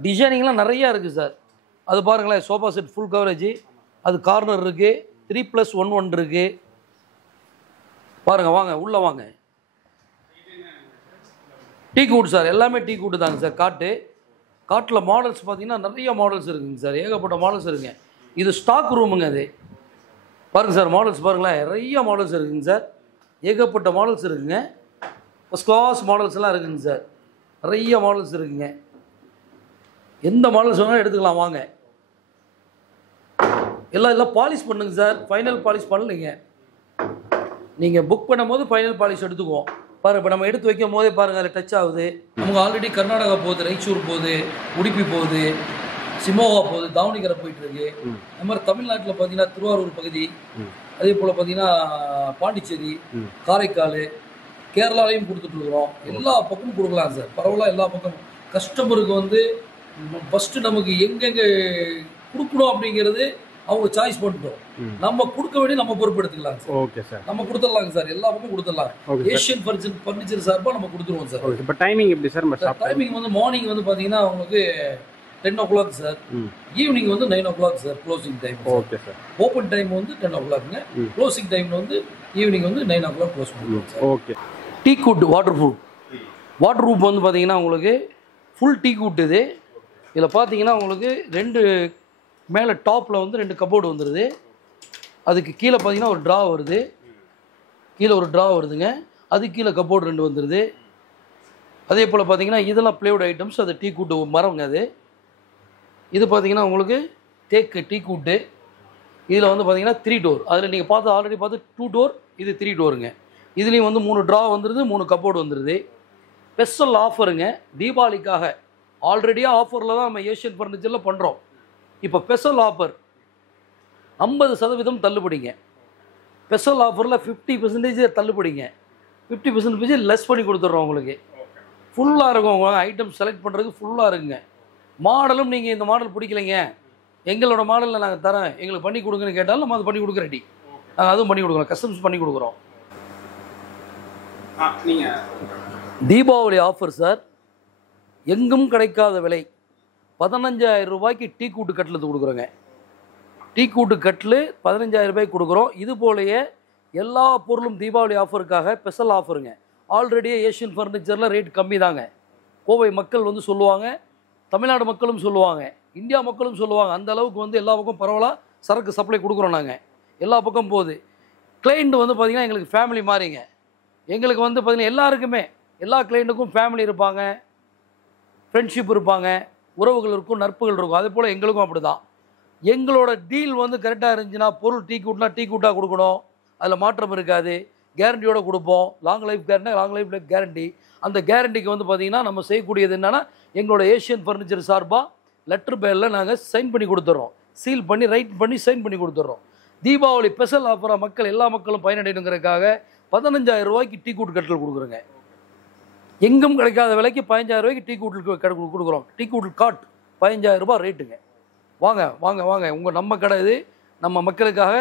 டிசைனிங்லாம் நிறையா இருக்குது சார். அது பாருங்களேன், சோஃபா செட் ஃபுல் கவரேஜ், அது கார்னர் இருக்குது, 3+1 இருக்குது. பாருங்கள், வாங்க உள்ளே வாங்க. டீ கூட் சார், எல்லாமே டீ கூட்டு தாங்க சார். காட்டில் மாடல்ஸ் பார்த்தீங்கன்னா நிறைய மாடல்ஸ் இருக்குங்க சார், ஏகப்பட்ட மாடல்ஸ் இருக்குங்க. இது ஸ்டாக் ரூமுங்க. அது பாருங்கள் சார், மாடல்ஸ் பாருங்களேன், நிறைய மாடல்ஸ் இருக்குங்க சார், ஏகப்பட்ட மாடல்ஸ் இருக்குங்க. ஃபஸ்ட் கிளாஸ் மாடல்ஸ் எல்லாம் இருக்குங்க சார். நிறைய மாடல்ஸ் இருக்குங்க. எந்த மாடல்ஸ் வேணாலும் எடுத்துக்கலாம் வாங்க. எல்லாம் பாலிஷ் பண்ணுங்க சார். Final polish பண்ணலைங்க. நீங்கள் புக் பண்ணும்போது ஃபைனல் பாலிஷ் எடுத்துக்குவோம். பாருங்கள், இப்போ நம்ம எடுத்து வைக்கும் போதே பாருங்கள் அதில் டச் ஆகுது. நமக்கு ஆல்ரெடி கர்நாடகா போகுது, ரைச்சூர் போகுது, உடுப்பி போகுது, சிமோகா போகுது, தாவணிகரை போயிட்டுருக்கு. இந்த மாதிரி தமிழ்நாட்டில் பார்த்தீங்கன்னா திருவாரூர் பகுதி, அதே போல் பார்த்தீங்கன்னா பாண்டிச்சேரி, காரைக்கால், கேரளாலையும் கொடுத்துட்ருக்குறோம். எல்லா பக்கமும் கொடுக்கலாம் சார். பரவாயில்ல, எல்லா பக்கமும் கஸ்டமருக்கு வந்து ஃபஸ்ட்டு நமக்கு எங்கெங்கே கொடுக்கணும் அப்படிங்கிறது அவங்க சாய்ஸ் பண்ணிட்டோம். நம்ம கொடுக்க வேண்டிய நம்ம பொறுப்பு எடுத்துக்கலாம் சார். ஓகே சார், நம்ம கொடுத்துடலாங்க சார். எல்லா பக்கமும் கொடுத்துடலாம். ஏஷியன் ஃபர்னிச்சர் சார்பாக நம்ம கொடுத்துருவோம் சார். இப்போ டைமிங் எப்படி சார்? டைமிங் வந்து மார்னிங் வந்து பார்த்தீங்கன்னா உங்களுக்கு 10 o'clock சார். ஈவினிங் வந்து 9 o'clock sir closing time. Okay sir. Open time வந்து 10 o'clockங்க. க்ளோசிங் டைம் வந்து ஈவினிங் வந்து 9 o'clock க்ளோஸ் பண்ணுவோம் sir. Okay. Tea good water proof வந்து பார்த்தீங்கன்னா உங்களுக்கு ஃபுல் டீ குட் இது. இதில் பார்த்தீங்கன்னா உங்களுக்கு 2 மேலே டாப்பில் வந்து 2 கபோர்டு வந்துடுது. அதுக்கு கீழே பார்த்தீங்கன்னா ஒரு ட்ரா வருது. கீழே ஒரு ட்ரா வருதுங்க. அதுக்கு கீழே கபோர்டு 2 வந்துடுது. அதே போல் பார்த்தீங்கன்னா இதெல்லாம் ப்ளேவுட் ஐட்டம்ஸ். அது டீ கூட்டு மரங்க. அது இது பார்த்தீங்கன்னா உங்களுக்கு தேக்கு டீ கூட்டு. இதில் வந்து பார்த்தீங்கன்னா 3 டோர். அதில் நீங்கள் ஆல்ரெடி பார்த்து 2 டோர், இது 3 டோருங்க. இதுலேயும் வந்து 3 ட்ரா வந்துடுது, 3 கபோர்டு வந்துடுது. ஸ்பெஷல் ஆஃபருங்க தீபாவளிக்காக. ஆல்ரெடியாக ஆஃபரில் தான் நம்ம ஏஷியன் ஃபர்னிச்சரில் பண்ணுறோம். இப்போ ஸ்பெஷல் ஆஃபர் 50% தள்ளுபடிங்க. ஸ்பெஷல் ஆஃபரில் 50% தள்ளுபடிங்க. 50% லெஸ் பண்ணி கொடுத்துட்றோம் உங்களுக்கு. ஃபுல்லாக இருக்கும். உங்கள் ஐட்டம் செலக்ட் பண்ணுறதுக்கு ஃபுல்லாக இருக்குங்க. மாடலும் நீங்கள் இந்த மாடல் பிடிக்கலைங்க, எங்களோட மாடலில் நாங்கள் தரேன், எங்களுக்கு பண்ணி கொடுங்கன்னு கேட்டாலும் நம்ம அது பண்ணி கொடுக்குற ரெடி. நாங்கள் அதுவும் பண்ணி கொடுக்குறோம். கஸ்டம்ஸ் பண்ணி கொடுக்குறோம். நீங்கள் தீபாவளி ஆஃபர் சார். எங்கும் கிடைக்காத விலை. 15,000 ரூபாய்க்கு டீ கூட்டு கட்டில் கொடுக்குறோங்க. டீ கூட்டு கட்டில் 15,000 ரூபாய்க்கு கொடுக்குறோம். இது போலயே எல்லா பொருளும் தீபாவளி ஆஃபருக்காக ஸ்பெஷல் ஆஃபருங்க. ஆல்ரெடியே ஏஷியன் ஃபர்னிச்சரில் ரேட் கம்மி தாங்க. கோவை மக்கள் வந்து சொல்லுவாங்க, தமிழ்நாடு மக்களும் சொல்லுவாங்க, இந்தியா மக்களும் சொல்லுவாங்க. அந்த அளவுக்கு வந்து எல்லா பக்கம் பரவலாக சரக்கு சப்ளை கொடுக்குறோம். நாங்கள் எல்லா பக்கம் போகுது. கிளைண்ட் வந்து பார்த்திங்கன்னா எங்களுக்கு ஃபேமிலி மாதிரிங்க. எங்களுக்கு வந்து பார்த்திங்கன்னா எல்லாருக்குமே, எல்லா கிளைண்ட்டுக்கும் ஃபேமிலி இருப்பாங்க, ஃப்ரெண்ட்ஷிப் இருப்பாங்க, உறவுகள் இருக்கும், நட்புகள் இருக்கும். அதே போல் எங்களுக்கும் அப்படி தான். எங்களோட டீல் வந்து கரெக்டாக இருந்துச்சுன்னா பொருள் டீ கூட்டாக கொடுக்கணும். அதில் மாற்றம் இருக்காது. கேரண்டியோடு கொடுப்போம். Long life guarantee. அந்த கேரண்டிக்கு வந்து பார்த்திங்கன்னா நம்ம செய்யக்கூடியது என்னென்னா, எங்களோட ஏஷியன் ஃபர்னிச்சர் சார்பாக லெட்டர் பேரில் நாங்கள் சைன் பண்ணி கொடுத்துட்றோம். சீல் பண்ணி ரைட் பண்ணி சைன் பண்ணி கொடுத்துட்றோம். தீபாவளி ஸ்பெஷல் ஆஃபராக மக்கள் எல்லா மக்களும் பயனடைணுங்கிறதுக்காக 15,000 ரூபாய்க்கு டீ கூட்டு கட்டில் கொடுக்குறோங்க. எங்கும் கிடைக்காத விலைக்கு 15,000 ரூபாய்க்கு டீ கூட்டில் கொடுக்குறோம். டீ கூட்டில் காட் 15,000 ரூபாய் ரேட்டுங்க. வாங்க வாங்க வாங்க, உங்கள் நம்ம கடை இது. நம்ம மக்களுக்காக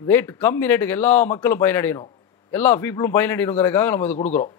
ரேட் கம்மி ரேட்டுக்கு எல்லா மக்களும் பயனடையணும், எல்லா பீப்புளும் பயனடையணுங்கிறதுக்காக நம்ம இது கொடுக்குறோம்.